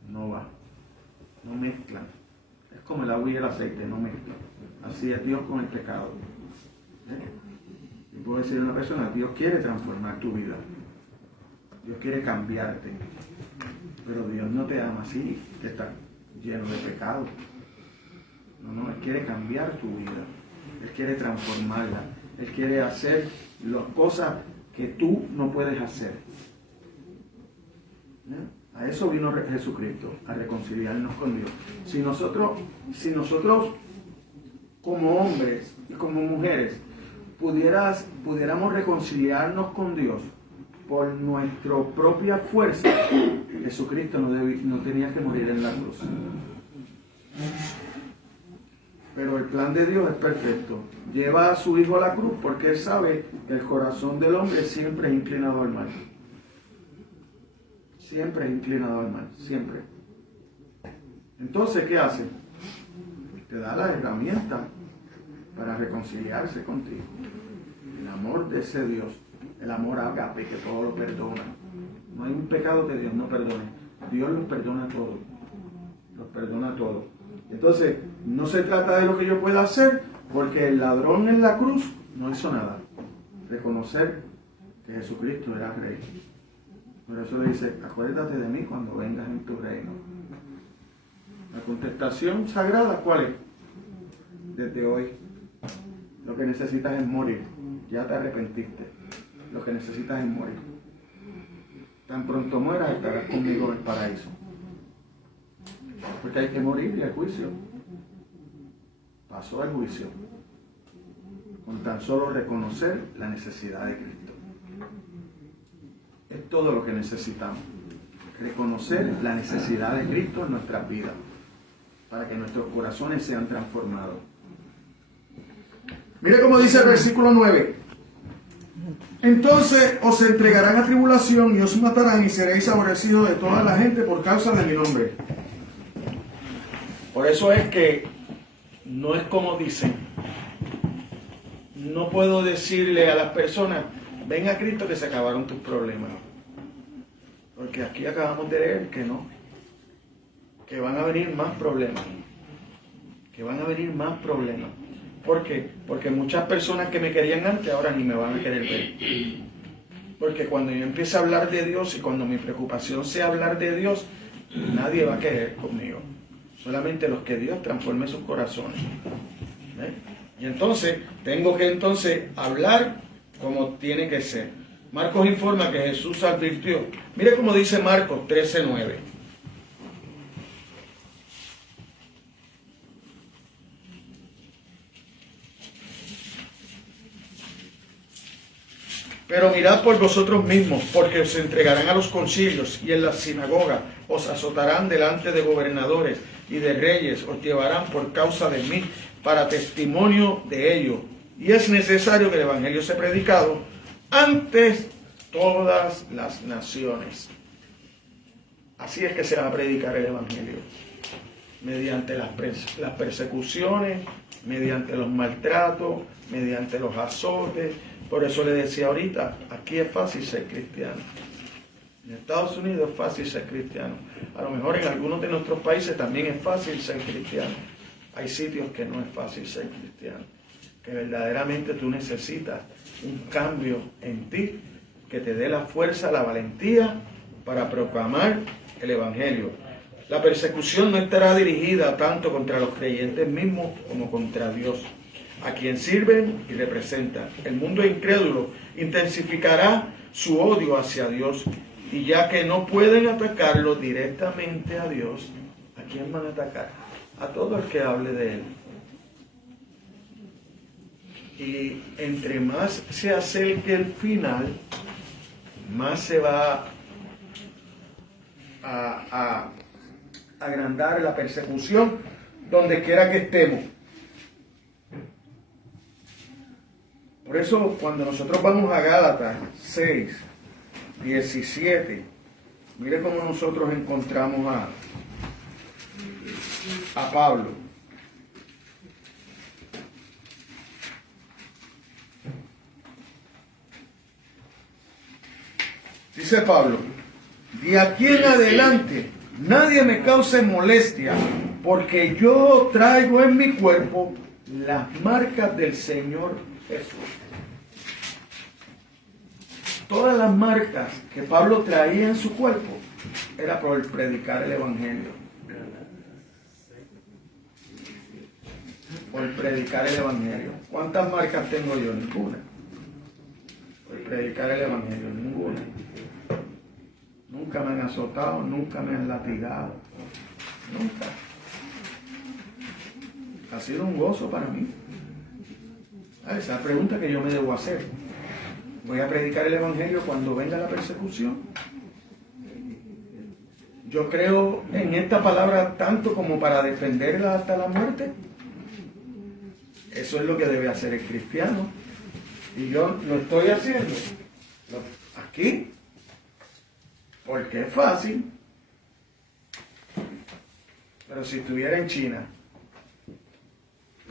no va, no mezclan. Es como el agua y el aceite, no mezclan. Así es Dios con el pecado. Y puedo decir a una persona, Dios quiere transformar tu vida. Dios quiere cambiarte. Pero Dios no te ama así, que está lleno de pecado. No, Él quiere cambiar tu vida. Él quiere transformarla. Él quiere hacer las cosas que tú no puedes hacer. A eso vino Jesucristo, a reconciliarnos con Dios. Si nosotros como hombres y como mujeres pudiéramos reconciliarnos con Dios por nuestra propia fuerza, Jesucristo no tenía que morir en la cruz. Pero el plan de Dios es perfecto. Lleva a su Hijo a la cruz porque Él sabe que el corazón del hombre siempre es inclinado al mal. Siempre es inclinado al mal, siempre. Entonces, ¿qué hace? Te da las herramientas para reconciliarse contigo. El amor de ese Dios, el amor ágape que todo lo perdona. No hay un pecado que Dios no perdone. Dios los perdona todo. Los perdona todo. Entonces, no se trata de lo que yo pueda hacer, porque el ladrón en la cruz no hizo nada. Reconocer que Jesucristo era Rey. Por eso le dice, acuérdate de mí cuando vengas en tu reino. La contestación sagrada, ¿cuál es? Desde hoy, lo que necesitas es morir. Ya te arrepentiste. lo que necesitas es morir. Tan pronto mueras, estarás conmigo en el paraíso. Porque hay que morir y el juicio. Pasó el juicio. Con tan solo reconocer la necesidad de Cristo. Es todo lo que necesitamos. Reconocer la necesidad de Cristo en nuestras vidas. Para que nuestros corazones sean transformados. Mire cómo dice el versículo 9. Entonces os entregarán a tribulación y os matarán y seréis aborrecidos de toda la gente por causa de mi nombre. Por eso es que no es como dicen. No puedo decirle a las personas, ven a Cristo que se acabaron tus problemas. Porque aquí acabamos de leer que no. Que van a venir más problemas. Que van a venir más problemas. ¿Por qué? Porque muchas personas que me querían antes ahora ni me van a querer ver. Porque cuando yo empiece a hablar de Dios y cuando mi preocupación sea hablar de Dios, nadie va a querer conmigo. Solamente los que Dios transforme sus corazones. ¿Ves? Y entonces, tengo que hablar como tiene que ser. Marcos informa que Jesús advirtió. Mire cómo dice Marcos 13:9. Pero mirad por vosotros mismos, porque os entregarán a los concilios y en las sinagogas os azotarán delante de gobernadores y de reyes, os llevarán por causa de mí para testimonio de ello. Y es necesario que el evangelio sea predicado antes todas las naciones. Así es que se va a predicar el evangelio. Mediante las persecuciones, mediante los maltratos, mediante los azotes. Por eso le decía ahorita, aquí es fácil ser cristiano. En Estados Unidos es fácil ser cristiano. A lo mejor en algunos de nuestros países también es fácil ser cristiano. Hay sitios que no es fácil ser cristiano. Que verdaderamente tú necesitas un cambio en ti que te dé la fuerza, la valentía para proclamar el evangelio. La persecución no estará dirigida tanto contra los creyentes mismos como contra Dios, a quien sirven y representan. El mundo incrédulo intensificará su odio hacia Dios, y ya que no pueden atacarlo directamente a Dios, ¿a quién van a atacar? A todo el que hable de Él. Y entre más se acerque el final, más se va a agrandar la persecución donde quiera que estemos. Por eso cuando nosotros vamos a Gálatas 6, 17, mire cómo nosotros encontramos a Pablo. Dice Pablo, de aquí en adelante nadie me cause molestia, porque yo traigo en mi cuerpo las marcas del Señor Jesús. Todas las marcas que Pablo traía en su cuerpo era por predicar el evangelio. Por predicar el evangelio. ¿Cuántas marcas tengo yo? Ninguna. Por predicar el evangelio, ninguna. Nunca me han azotado, nunca me han latigado. Nunca. Ha sido un gozo para mí. Esa es la pregunta que yo me debo hacer. ¿Voy a predicar el evangelio cuando venga la persecución? Yo creo en esta palabra tanto como para defenderla hasta la muerte. Eso es lo que debe hacer el cristiano. Y yo lo estoy haciendo aquí porque es fácil. Pero si estuviera en China,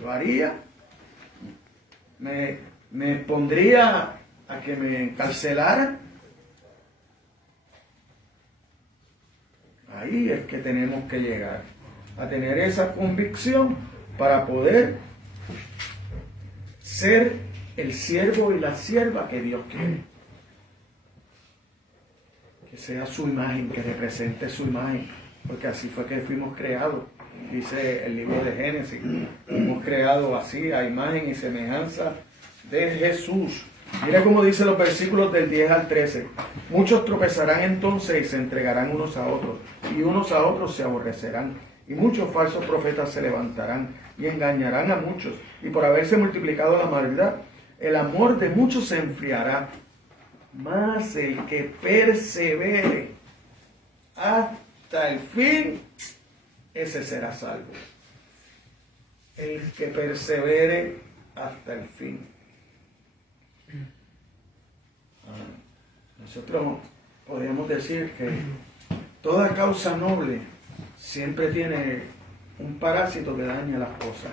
lo haría. Me expondría a que me encarcelaran. Ahí es que tenemos que llegar a tener esa convicción para poder ser el siervo y la sierva que Dios quiere. Que sea su imagen, que represente su imagen, porque así fue que fuimos creados. Dice el libro de Génesis, fuimos creados así, a imagen y semejanza de Jesús. Mira cómo dice los versículos del 10 al 13. Muchos tropezarán entonces y se entregarán unos a otros, y unos a otros se aborrecerán. Y muchos falsos profetas se levantarán y engañarán a muchos. Y por haberse multiplicado la maldad, el amor de muchos se enfriará. Mas el que persevere hasta el fin, ese será salvo. El que persevere hasta el fin. Nosotros podríamos decir que toda causa noble siempre tiene un parásito que daña las cosas,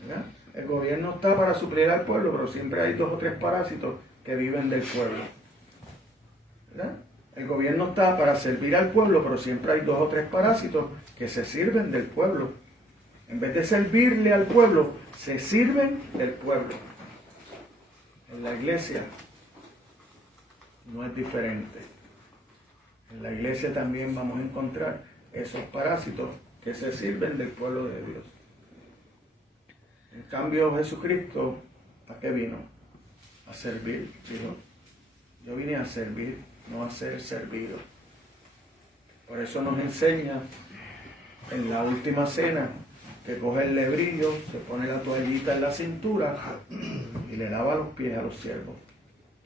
¿verdad? El gobierno está para suplir al pueblo, pero siempre hay 2 o 3 parásitos que viven del pueblo, ¿verdad? El gobierno está para servir al pueblo, pero siempre hay 2 o 3 parásitos que se sirven del pueblo. En vez de servirle al pueblo, se sirven del pueblo. En la iglesia no es diferente. En la iglesia también vamos a encontrar esos parásitos que se sirven del pueblo de Dios. En cambio, Jesucristo, ¿a qué vino? A servir, dijo. Yo vine a servir, no a ser servido. Por eso nos enseña en la última cena que coge el lebrillo, se pone la toallita en la cintura y le lava los pies a los siervos.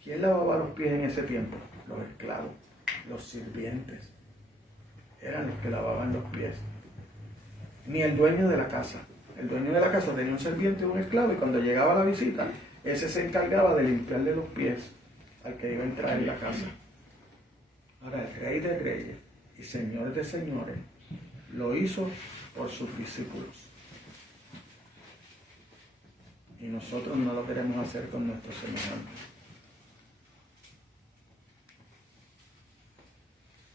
¿Quién lavaba los pies en ese tiempo? Los esclavos, los sirvientes. Eran los que lavaban los pies. Ni el dueño de la casa. El dueño de la casa tenía un sirviente y un esclavo, y cuando llegaba la visita, ese se encargaba de limpiarle los pies al que iba a entrar en la casa. Ahora, el Rey de Reyes y Señor de Señores lo hizo por sus discípulos. Y nosotros no lo queremos hacer con nuestros semejantes.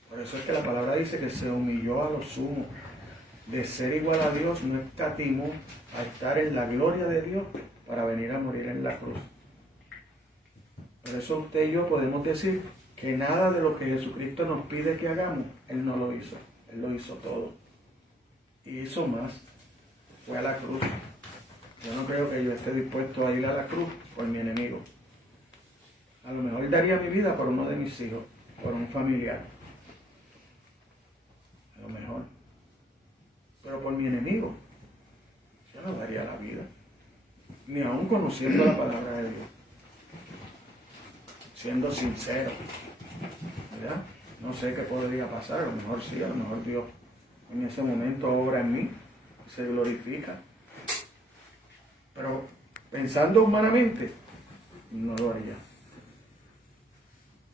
Por eso es que la palabra dice que se humilló a lo sumo. De ser igual a Dios, no escatimó a estar en la gloria de Dios para venir a morir en la cruz. Por eso usted y yo podemos decir que nada de lo que Jesucristo nos pide que hagamos, Él no lo hizo. Él lo hizo todo. Y hizo más. Fue a la cruz. Yo no creo que yo esté dispuesto a ir a la cruz por mi enemigo. A lo mejor daría mi vida por uno de mis hijos, por un familiar. A lo mejor. Pero por mi enemigo, yo no daría la vida. Ni aún conociendo la palabra de Dios. Siendo sincero. ¿Verdad? No sé qué podría pasar. A lo mejor sí, a lo mejor Dios en ese momento obra en mí, se glorifica. Pero pensando humanamente, no lo haría.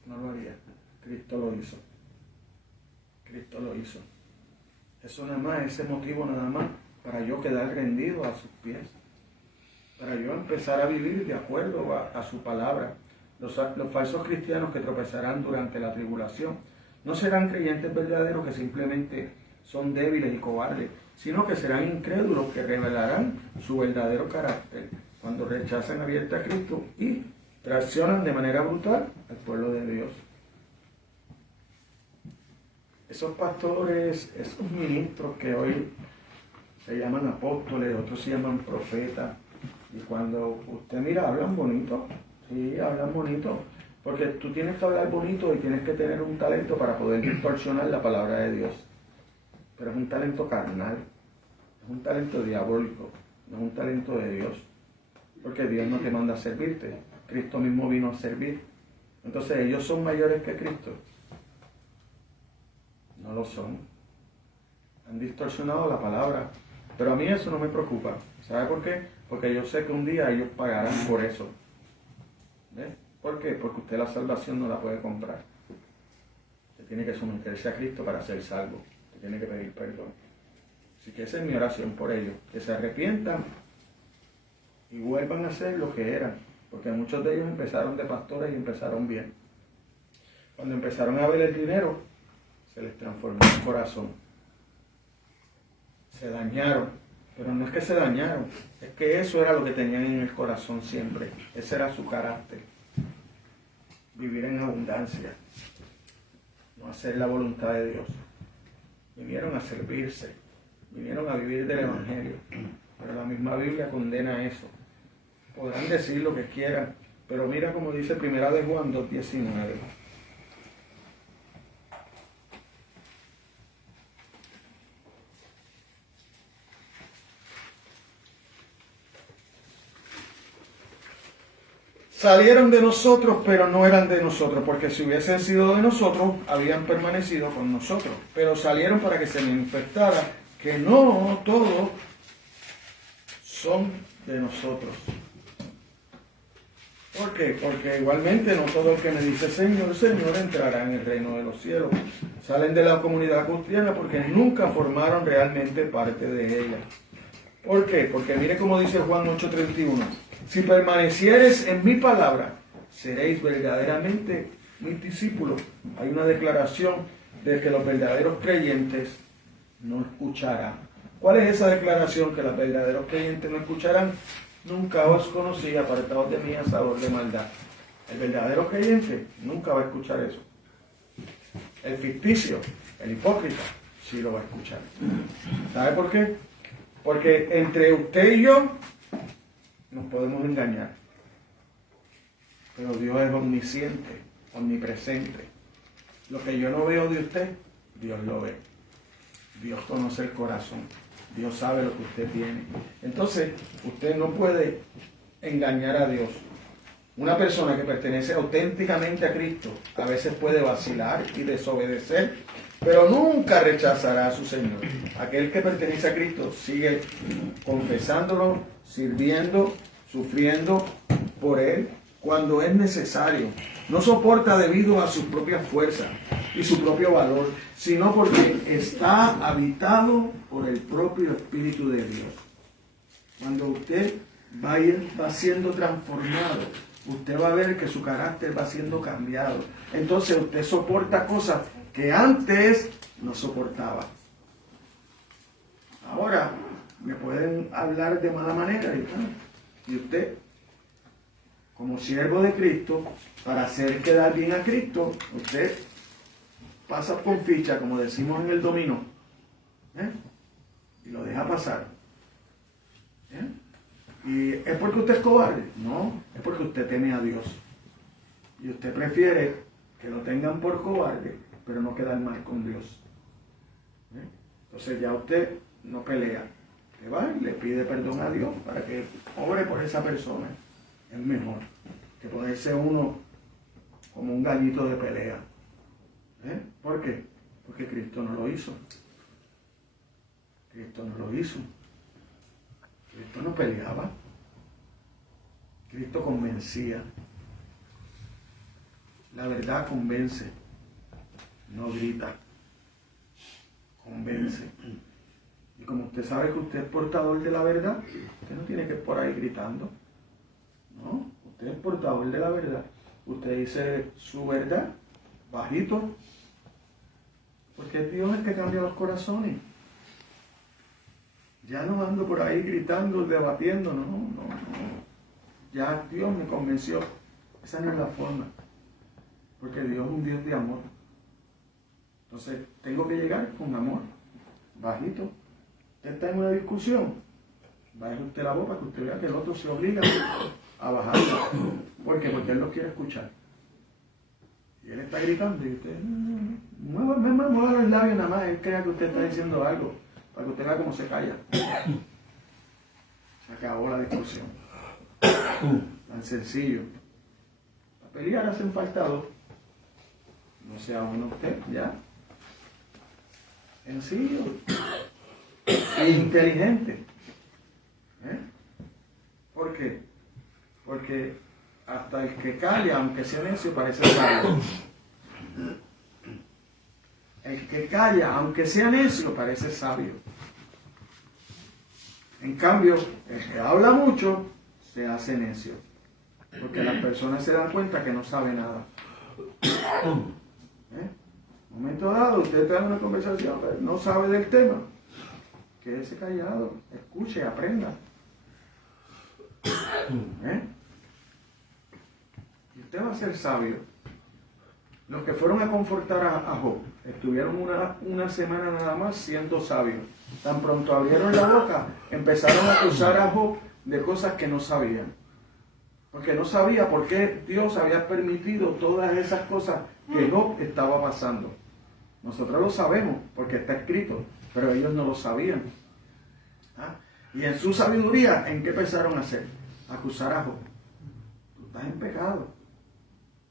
No lo haría. Cristo lo hizo. Cristo lo hizo. Eso nada más, ese motivo nada más, para yo quedar rendido a sus pies. Para yo empezar a vivir de acuerdo a su palabra. Los falsos cristianos que tropezarán durante la tribulación no serán creyentes verdaderos que simplemente son débiles y cobardes, sino que serán incrédulos que revelarán su verdadero carácter cuando rechazan abierta a Cristo y traicionan de manera brutal al pueblo de Dios. Esos pastores, esos ministros que hoy se llaman apóstoles, otros se llaman profetas, y cuando usted mira, hablan bonito, sí, hablan bonito, porque tú tienes que hablar bonito y tienes que tener un talento para poder distorsionar la palabra de Dios. Pero es un talento carnal, es un talento diabólico, no es un talento de Dios. Porque Dios no te manda a servirte, Cristo mismo vino a servir. Entonces, ¿ellos son mayores que Cristo? No lo son. Han distorsionado la palabra. Pero a mí eso no me preocupa. ¿Sabe por qué? Porque yo sé que un día ellos pagarán por eso. ¿Ves? ¿Por qué? Porque usted la salvación no la puede comprar. Usted tiene que someterse a Cristo para ser salvo. Usted tiene que pedir perdón. Así que esa es mi oración por ellos. Que se arrepientan y vuelvan a ser lo que eran. Porque muchos de ellos empezaron de pastores y empezaron bien. Cuando empezaron a ver el dinero, se les transformó el corazón. Se dañaron. Pero no es que se dañaron, es que eso era lo que tenían en el corazón siempre. Ese era su carácter. Vivir en abundancia. No hacer la voluntad de Dios. Vinieron a servirse. Vinieron a vivir del Evangelio. Pero la misma Biblia condena eso. Podrán decir lo que quieran, Pero mira como dice Primera de Juan 2:19. Salieron de nosotros, pero no eran de nosotros, porque si hubiesen sido de nosotros, habían permanecido con nosotros. Pero salieron para que se manifestara que no todos son de nosotros. ¿Por qué? Porque igualmente no todo el que me dice Señor, Señor entrará en el reino de los cielos. Salen de la comunidad cristiana porque nunca formaron realmente parte de ella. ¿Por qué? Porque mire cómo dice Juan 8:31. Si permaneciereis en mi palabra, seréis verdaderamente mis discípulos. Hay una declaración de que los verdaderos creyentes no escucharán. ¿Cuál es esa declaración que los verdaderos creyentes no escucharán? Nunca os conocí, apartados de mí, hacedores de maldad. El verdadero creyente nunca va a escuchar eso. El ficticio, el hipócrita, sí lo va a escuchar. ¿Sabe por qué? Porque entre usted y yo nos podemos engañar. Pero Dios es omnisciente, omnipresente. Lo que yo no veo de usted, Dios lo ve. Dios conoce el corazón. Dios sabe lo que usted tiene. Entonces, usted no puede engañar a Dios. Una persona que pertenece auténticamente a Cristo a veces puede vacilar y desobedecer, pero nunca rechazará a su Señor. Aquel que pertenece a Cristo sigue confesándolo, sirviendo, sufriendo por Él cuando es necesario. No soporta debido a sus propias fuerzas y su propio valor, sino porque está habitado por el propio Espíritu de Dios. Cuando usted va siendo transformado, usted va a ver que su carácter va siendo cambiado. Entonces usted soporta cosas que antes no soportaba. Ahora me pueden hablar de mala manera y usted, como siervo de Cristo, para hacer quedar bien a Cristo, usted pasa con ficha, como decimos en el dominó, y lo deja pasar. ¿Y es porque usted es cobarde? No, es porque usted teme a Dios. Y usted prefiere que lo tengan por cobarde, pero no quedar mal con Dios. Entonces ya usted no pelea. Usted va y le pide perdón a Dios para que obre por esa persona. Es mejor que ponerse uno como un gallito de pelea. ¿Por qué? Porque Cristo no lo hizo. Cristo no lo hizo. Cristo no peleaba. Cristo convencía. La verdad convence, no grita. Convence. Y como usted sabe que usted es portador de la verdad, usted no tiene que ir por ahí gritando. No, usted es portador de la verdad. Usted dice su verdad, bajito, porque es Dios el que cambia los corazones. Ya no ando por ahí gritando, debatiendo, no. Ya Dios me convenció. Esa no es la forma. Porque Dios es un Dios de amor. Entonces, tengo que llegar con amor, bajito. Usted está en una discusión, baje usted la voz para que usted vea que el otro se obliga a bajarla. ¿Por qué? Porque él lo quiere escuchar. Y él está gritando y usted, mueva los labios nada más, él crea que usted está diciendo algo, para que usted vea cómo se calla. Se acabó la discusión. Tan sencillo. Para pelear hacen falta dos. No sea uno usted, ya. Sencillo. E inteligente. ¿Por qué? Porque hasta el que calla, aunque sea necio, parece sabio. El que calla, aunque sea necio, parece sabio. En cambio, el que habla mucho, se hace necio. Porque las personas se dan cuenta que no sabe nada. En un momento dado, usted está en una conversación, pero no sabe del tema. Quédese callado, escuche, aprenda. Y usted va a ser sabio. Los que fueron a confortar a Job estuvieron una semana nada más siendo sabios. Tan pronto abrieron la boca, empezaron a acusar a Job de cosas que no sabían. Porque no sabía por qué Dios había permitido todas esas cosas que Job estaba pasando. Nosotros lo sabemos porque está escrito, pero ellos no lo sabían. ¿Ah? Y en su sabiduría, ¿en qué empezaron a hacer? Acusar a Job. Tú estás en pecado.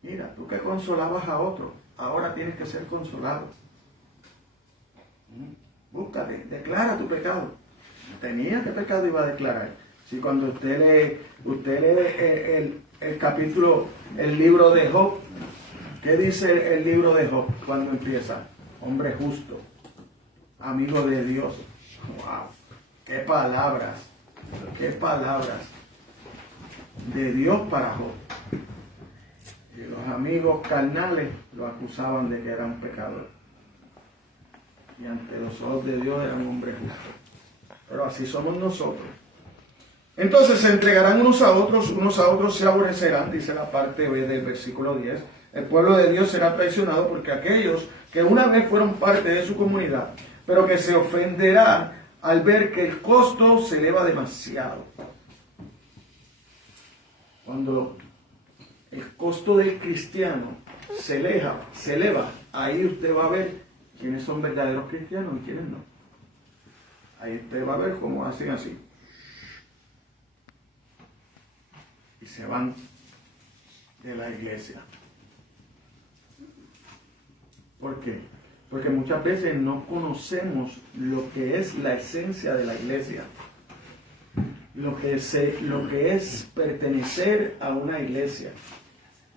Mira, tú que consolabas a otro, ahora tienes que ser consolado. Búscate, declara tu pecado. Tenía qué pecado iba a declarar. Si cuando usted lee el capítulo, el libro de Job, ¿qué dice el libro de Job cuando empieza? Hombre justo, amigo de Dios. ¡Wow! ¡Qué palabras! ¡Qué palabras! De Dios para Job. Y los amigos carnales lo acusaban de que era un pecador. Y ante los ojos de Dios era un hombre justo. Pero así somos nosotros. Entonces se entregarán unos a otros se aborrecerán, dice la parte B del versículo 10. El pueblo de Dios será traicionado porque aquellos que una vez fueron parte de su comunidad, pero que se ofenderán al ver que el costo se eleva demasiado. Cuando el costo del cristiano se eleva, ahí usted va a ver quiénes son verdaderos cristianos y quiénes no. Ahí usted va a ver cómo hacen así. Y se van de la iglesia. ¿Por qué? Porque muchas veces no conocemos lo que es la esencia de la iglesia. Lo que es pertenecer a una iglesia.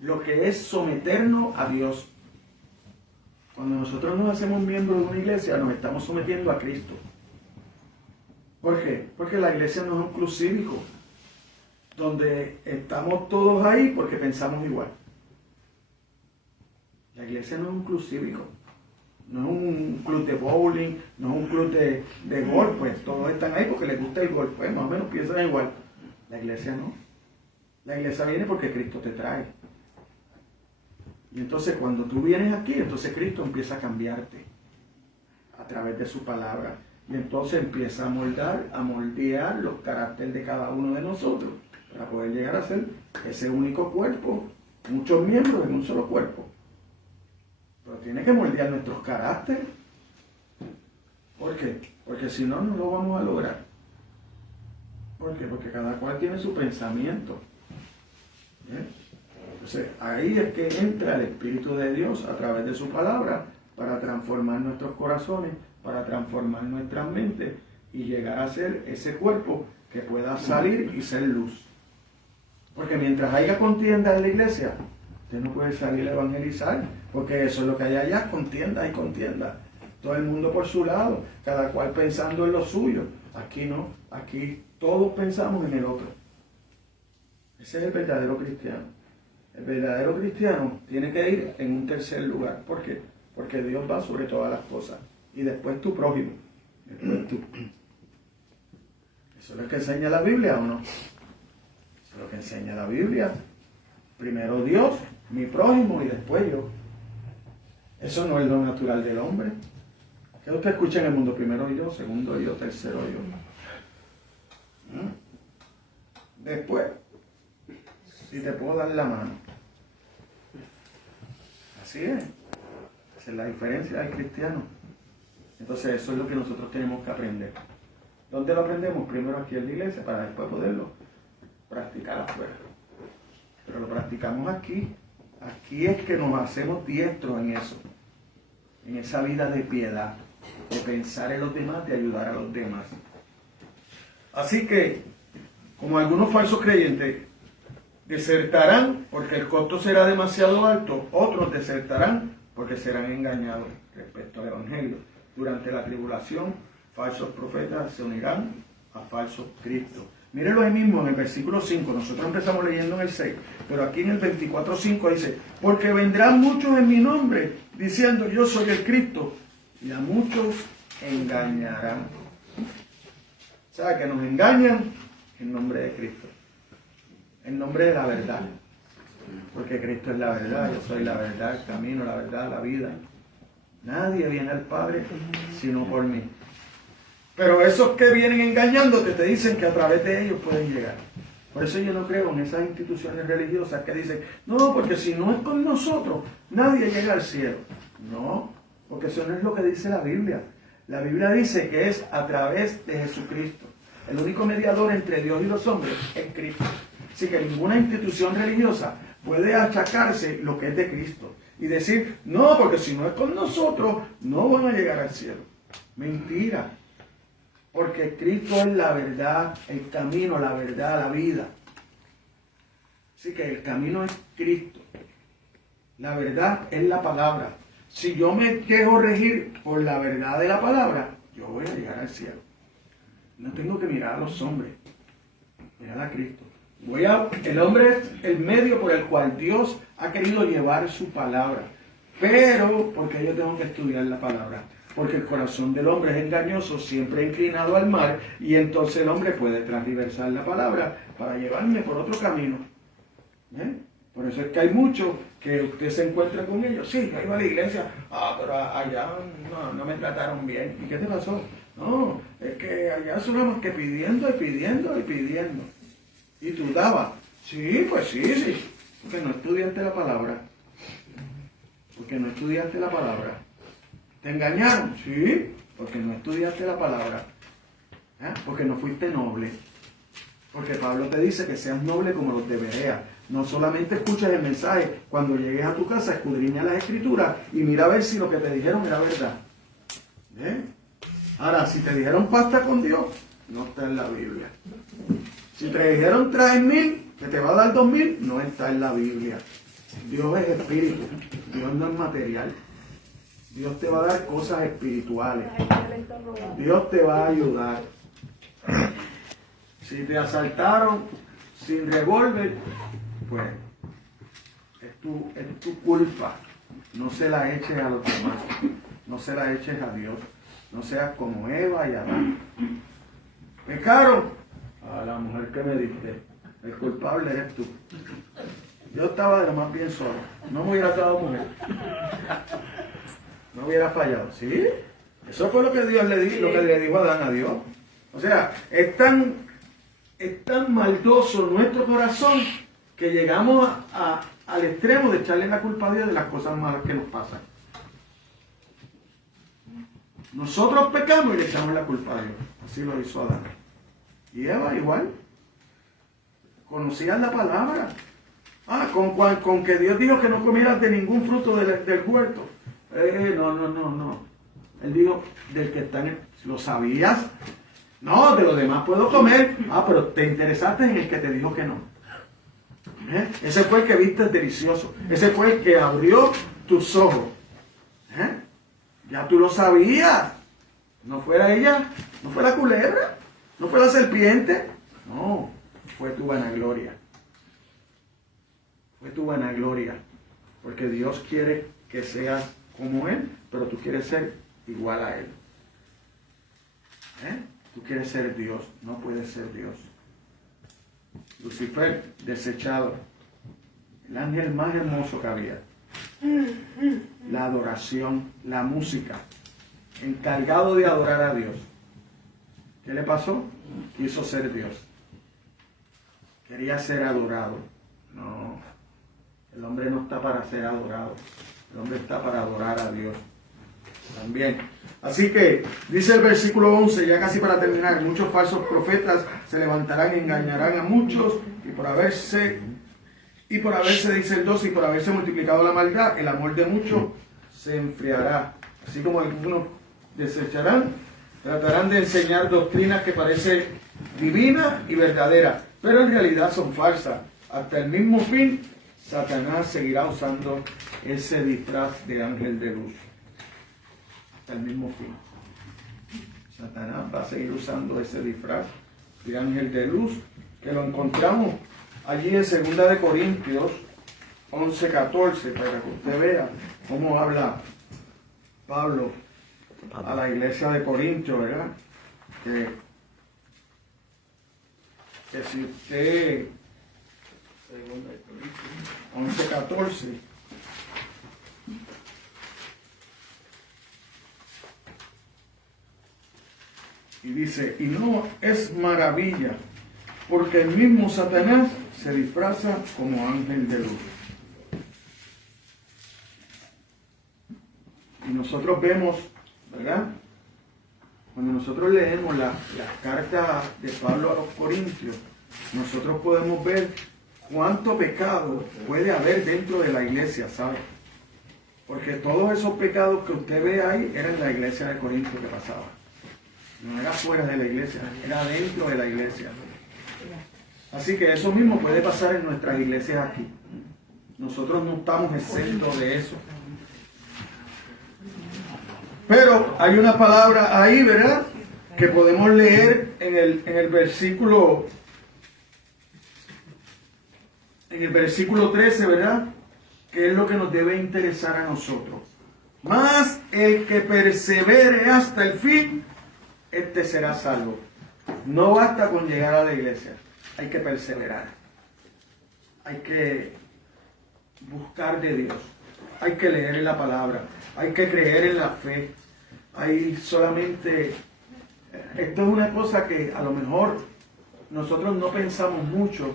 Lo que es someternos a Dios. Cuando nosotros nos hacemos miembros de una iglesia, nos estamos sometiendo a Cristo. ¿Por qué? Porque la iglesia no es un club cívico, donde estamos todos ahí porque pensamos igual. La iglesia no es un club cívico, no es un club de bowling, no es un club de golf, pues todos están ahí porque les gusta el golf, pues más o menos piensan igual. La iglesia no. La iglesia viene porque Cristo te trae. Y entonces cuando tú vienes aquí, entonces Cristo empieza a cambiarte a través de su palabra. Y entonces empieza a moldear los caracteres de cada uno de nosotros para poder llegar a ser ese único cuerpo, muchos miembros en un solo cuerpo. Pero tiene que moldear nuestros caracteres. ¿Por qué? Porque si no, no lo vamos a lograr. ¿Por qué? Porque cada cual tiene su pensamiento. Entonces, ahí es que entra el Espíritu de Dios a través de su palabra para transformar nuestros corazones, para transformar nuestras mentes y llegar a ser ese cuerpo que pueda salir y ser luz. Porque mientras haya contienda en la iglesia, usted no puede salir a evangelizar, porque eso es lo que hay allá, contienda y contienda. Todo el mundo por su lado, cada cual pensando en lo suyo. Aquí no, aquí todos pensamos en el otro. Ese es el verdadero cristiano. El verdadero cristiano tiene que ir en un tercer lugar. ¿Por qué? Porque Dios va sobre todas las cosas. Y después tu prójimo. Después tú. ¿Eso es lo que enseña la Biblia o no? Eso es lo que enseña la Biblia. Primero Dios, mi prójimo y después yo. Eso no es lo natural del hombre. ¿Qué usted escucha en el mundo? Primero yo, segundo yo, tercero yo. Después, si te puedo dar la mano. Así es. Esa es la diferencia del cristiano. Entonces eso es lo que nosotros tenemos que aprender. ¿Dónde lo aprendemos? Primero aquí en la iglesia para después poderlo practicar afuera. Pero lo practicamos aquí. Aquí es que nos hacemos diestros en eso. En esa vida de piedad. De pensar en los demás, de ayudar a los demás. Así que, como algunos falsos creyentes desertarán porque el costo será demasiado alto, otros desertarán porque serán engañados respecto al Evangelio. Durante la tribulación, falsos profetas se unirán a falsos cristos. Mírenlo ahí mismo en el versículo 5, nosotros empezamos leyendo en el 6, pero aquí en el 24:5 dice, porque vendrán muchos en mi nombre, diciendo yo soy el Cristo, y a muchos engañarán. O sea, que nos engañan en nombre de Cristo, en nombre de la verdad, porque Cristo es la verdad, yo soy la verdad, el camino, la verdad, la vida. Nadie viene al Padre sino por mí. Pero esos que vienen engañándote te dicen que a través de ellos pueden llegar. Por eso yo no creo en esas instituciones religiosas que dicen, no, porque si no es con nosotros, nadie llega al cielo. No, porque eso no es lo que dice la Biblia. La Biblia dice que es a través de Jesucristo. El único mediador entre Dios y los hombres es Cristo. Así que ninguna institución religiosa puede achacarse lo que es de Cristo y decir, no, porque si no es con nosotros, no van a llegar al cielo. Mentira. Porque Cristo es la verdad, el camino, la verdad, la vida. Así que el camino es Cristo. La verdad es la palabra. Si yo me dejo regir por la verdad de la palabra, yo voy a llegar al cielo. No tengo que mirar a los hombres, mirar a Cristo. El hombre es el medio por el cual Dios ha querido llevar su palabra. Pero, porque yo tengo que estudiar la palabra. Porque el corazón del hombre es engañoso, siempre inclinado al mal, y entonces el hombre puede transversar la palabra para llevarme por otro camino. Por eso es que hay muchos que usted se encuentra con ellos. Sí, yo iba a la iglesia, pero allá no me trataron bien. ¿Y qué te pasó? No, es que allá sonamos que pidiendo y pidiendo y pidiendo. ¿Y tú dabas? Sí, pues sí. Porque no estudiaste la palabra. ¿Te engañaron? Sí, porque no estudiaste la palabra. Porque no fuiste noble. Porque Pablo te dice que seas noble como los de Berea. No solamente escuches el mensaje, cuando llegues a tu casa, escudriña las escrituras y mira a ver si lo que te dijeron era verdad. Ahora, si te dijeron pasta con Dios, no está en la Biblia. Si te dijeron trae 1000, que te va a dar 2000, no está en la Biblia. Dios es espíritu, Dios no es material. Dios te va a dar cosas espirituales. Dios te va a ayudar. Si te asaltaron sin revólver, pues es tu culpa. No se la eches a los demás. No se la eches a Dios. No seas como Eva y Adán. ¿Pecaron? A la mujer que me diste. El culpable eres tú. Yo estaba de lo más bien solo. No me hubiera dado mujer. No hubiera fallado. ¿Sí? Eso fue lo que Dios le dijo, lo que le dijo a Adán a Dios. O sea, es tan maldoso nuestro corazón que llegamos al extremo de echarle la culpa a Dios de las cosas malas que nos pasan. Nosotros pecamos y le echamos la culpa a Dios. Así lo hizo Adán. Y Eva igual. Conocían la palabra. Con que Dios dijo que no comieras de ningún fruto del huerto. No. Él dijo, del que está en el... ¿Lo sabías? No, de los demás puedo comer. Pero te interesaste en el que te dijo que no. Ese fue el que viste delicioso. Ese fue el que abrió tus ojos. Ya tú lo sabías. No fuera ella, no fue la culebra, no fue la serpiente. No, fue tu vanagloria. Fue tu vanagloria. Porque Dios quiere que seas como Él, pero tú quieres ser igual a Él. Tú quieres ser Dios, no puedes ser Dios. Lucifer, desechado. El ángel más hermoso que había. La adoración, la música. Encargado de adorar a Dios. ¿Qué le pasó? Quiso ser Dios. Quería ser adorado. No. El hombre no está para ser adorado. El hombre está para adorar a Dios. También. Así que, dice el versículo 11, ya casi para terminar, muchos falsos profetas se levantarán y engañarán a muchos, y por haberse, dice el 12, y por haberse multiplicado la maldad, el amor de muchos se enfriará. Así como algunos desecharán, tratarán de enseñar doctrinas que parecen divinas y verdaderas, pero en realidad son falsas. Hasta el mismo fin, Satanás seguirá usando ese disfraz de ángel de luz. Hasta el mismo fin. Satanás va a seguir usando ese disfraz de ángel de luz, que lo encontramos allí en 2 de Corintios 11:14, para que usted vea cómo habla Pablo a la iglesia de Corintios, ¿verdad? Que si usted 11:14 y dice, y no es maravilla porque el mismo Satanás se disfraza como ángel de luz. Y nosotros vemos, ¿verdad? Cuando nosotros leemos la carta de Pablo a los Corintios, nosotros podemos ver cuánto pecado puede haber dentro de la iglesia, ¿sabe? Porque todos esos pecados que usted ve ahí eran en la iglesia de Corinto que pasaba. No era fuera de la iglesia, era dentro de la iglesia. Así que eso mismo puede pasar en nuestras iglesias aquí. Nosotros no estamos exentos de eso. Pero hay una palabra ahí, ¿verdad? Que podemos leer en el versículo 13, ¿verdad? Que es lo que nos debe interesar a nosotros. Mas el que persevere hasta el fin, este será salvo. No basta con llegar a la iglesia, hay que perseverar. Hay que buscar de Dios. Hay que leer la palabra. Hay que creer en la fe. Hay solamente... Esto es una cosa que a lo mejor nosotros no pensamos mucho,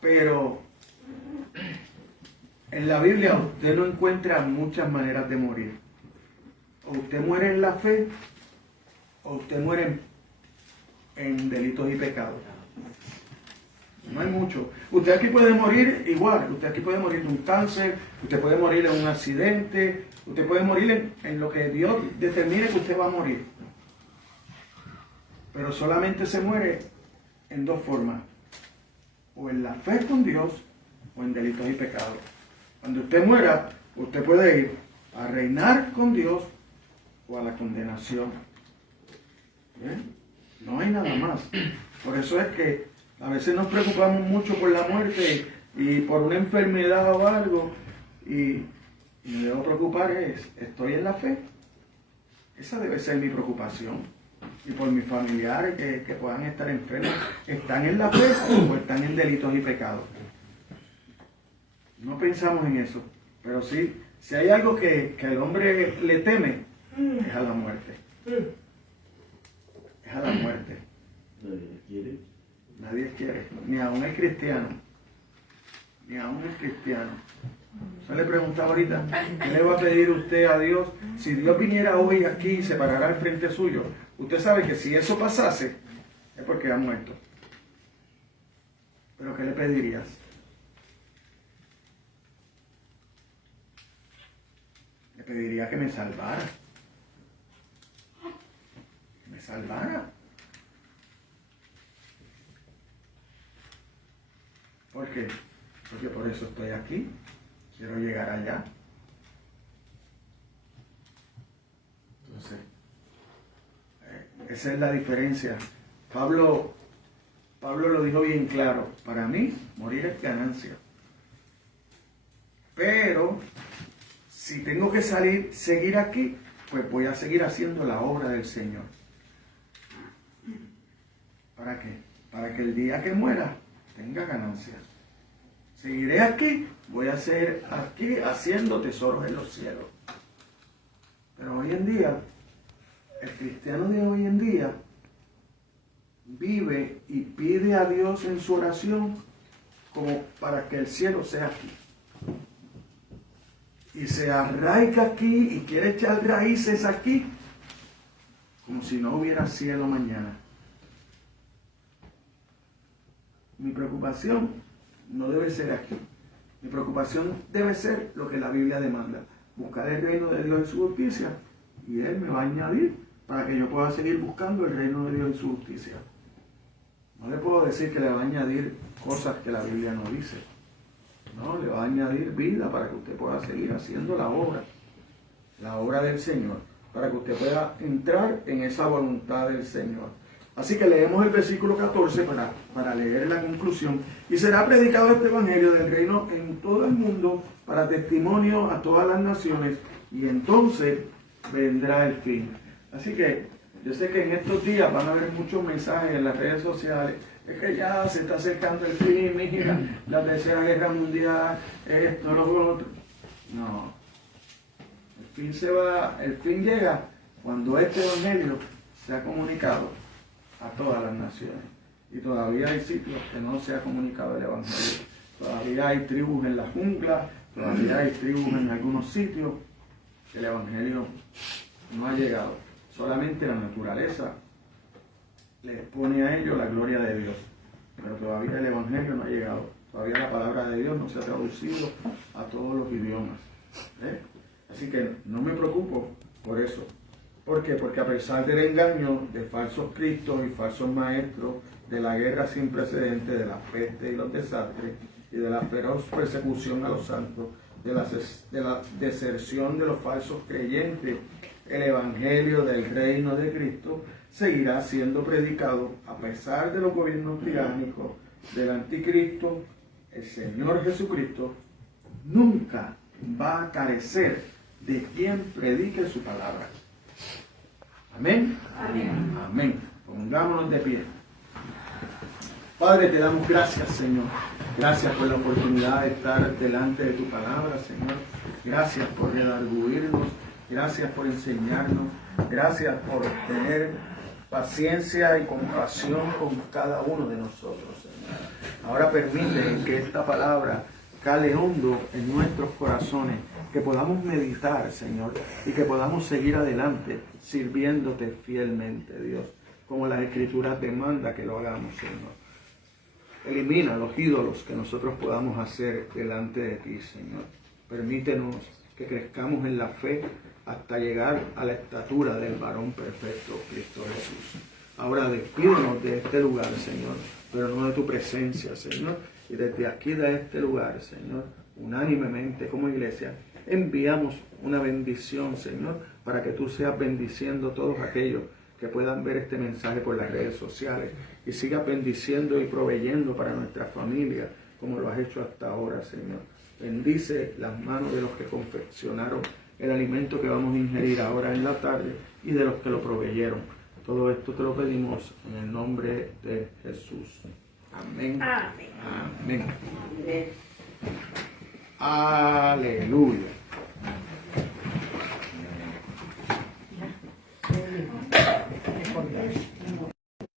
pero en la Biblia usted no encuentra muchas maneras de morir. O usted muere en la fe, o usted muere en delitos y pecados. No hay mucho. Usted aquí puede morir igual. Usted aquí puede morir de un cáncer, usted puede morir en un accidente, usted puede morir en lo que Dios determine que usted va a morir. Pero solamente se muere en dos formas. O en la fe con Dios, o en delitos y pecados. Cuando usted muera, usted puede ir a reinar con Dios o a la condenación. ¿Bien? No hay nada más. Por eso es que a veces nos preocupamos mucho por la muerte y por una enfermedad o algo, y me debo preocupar ¿estoy en la fe? Esa debe ser mi preocupación. Y por mis familiares que puedan estar enfermos, ¿están en la fe o están en delitos y pecados? No pensamos en eso, pero sí, si hay algo que el hombre le teme, es a la muerte. Es a la muerte. Nadie quiere. Nadie quiere, ni aún el cristiano. Ni aún el cristiano. Yo le preguntaba ahorita, ¿qué le va a pedir usted a Dios? Si Dios viniera hoy aquí y se parara al frente suyo, usted sabe que si eso pasase, es porque ha muerto. ¿Pero qué le pedirías? Le pediría que me salvara. Que me salvara. ¿Por qué? Porque por eso estoy aquí. Quiero llegar allá. Entonces, esa es la diferencia. Pablo lo dijo bien claro. Para mí, morir es ganancia. Pero, si tengo que seguir aquí, pues voy a seguir haciendo la obra del Señor. ¿Para qué? Para que el día que muera tenga ganancia. Seguiré aquí, voy a seguir aquí haciendo tesoros en los cielos. Pero hoy en día, el cristiano de hoy en día vive y pide a Dios en su oración como para que el cielo sea aquí. Y se arraiga aquí y quiere echar raíces aquí como si no hubiera cielo mañana. Mi preocupación no debe ser aquí. Mi preocupación debe ser lo que la Biblia demanda. Buscar el reino de Dios en su justicia, y Él me va a añadir para que yo pueda seguir buscando el reino de Dios en su justicia. No le puedo decir que le va a añadir cosas que la Biblia no dice. No, le va a añadir vida para que usted pueda seguir haciendo la obra del Señor, para que usted pueda entrar en esa voluntad del Señor. Así que leemos el versículo 14 para leer la conclusión. Y será predicado este evangelio del reino en todo el mundo para testimonio a todas las naciones, y entonces vendrá el fin. Así que yo sé que en estos días van a haber muchos mensajes en las redes sociales. Es que ya se está acercando el fin, mira, la tercera guerra mundial, esto, lo otro. No. El fin llega cuando este evangelio sea comunicado a todas las naciones. y todavía hay sitios que no se ha comunicado el Evangelio. Todavía hay tribus en la jungla, todavía hay tribus en algunos sitios que el Evangelio no ha llegado. Solamente la naturaleza les pone a ellos la gloria de Dios, pero todavía el Evangelio no ha llegado. Todavía la palabra de Dios no se ha traducido a todos los idiomas. Así que no me preocupo por eso. ¿Por qué? Porque a pesar del engaño de falsos cristos y falsos maestros, de la guerra sin precedentes, de la peste y los desastres, y de la feroz persecución a los santos, de la deserción de los falsos creyentes, el Evangelio del reino de Cristo seguirá siendo predicado a pesar de los gobiernos tiránicos, del anticristo. El Señor Jesucristo nunca va a carecer de quien predique su palabra. Amén. Amén. Amén. Pongámonos de pie. Padre, te damos gracias, Señor. Gracias por la oportunidad de estar delante de tu palabra, Señor. Gracias por redarguirnos. Gracias por enseñarnos. Gracias por tener paciencia y compasión con cada uno de nosotros, Señor. Ahora permite que esta palabra cale hondo en nuestros corazones, que podamos meditar, Señor, y que podamos seguir adelante sirviéndote fielmente, Dios, como las Escrituras demandan que lo hagamos, Señor. Elimina los ídolos que nosotros podamos hacer delante de ti, Señor. Permítenos que crezcamos en la fe hasta llegar a la estatura del varón perfecto, Cristo Jesús. Ahora despídenos de este lugar, Señor, pero no de tu presencia, Señor. Y desde aquí, de este lugar, Señor, unánimemente como iglesia, enviamos una bendición, Señor, para que tú seas bendiciendo a todos aquellos que puedan ver este mensaje por las redes sociales y sigas bendiciendo y proveyendo para nuestra familia, como lo has hecho hasta ahora, Señor. Bendice las manos de los que confeccionaron el alimento que vamos a ingerir ahora en la tarde y de los que lo proveyeron. Todo esto te lo pedimos en el nombre de Jesús. Amén. Amén. Amén. Aleluya.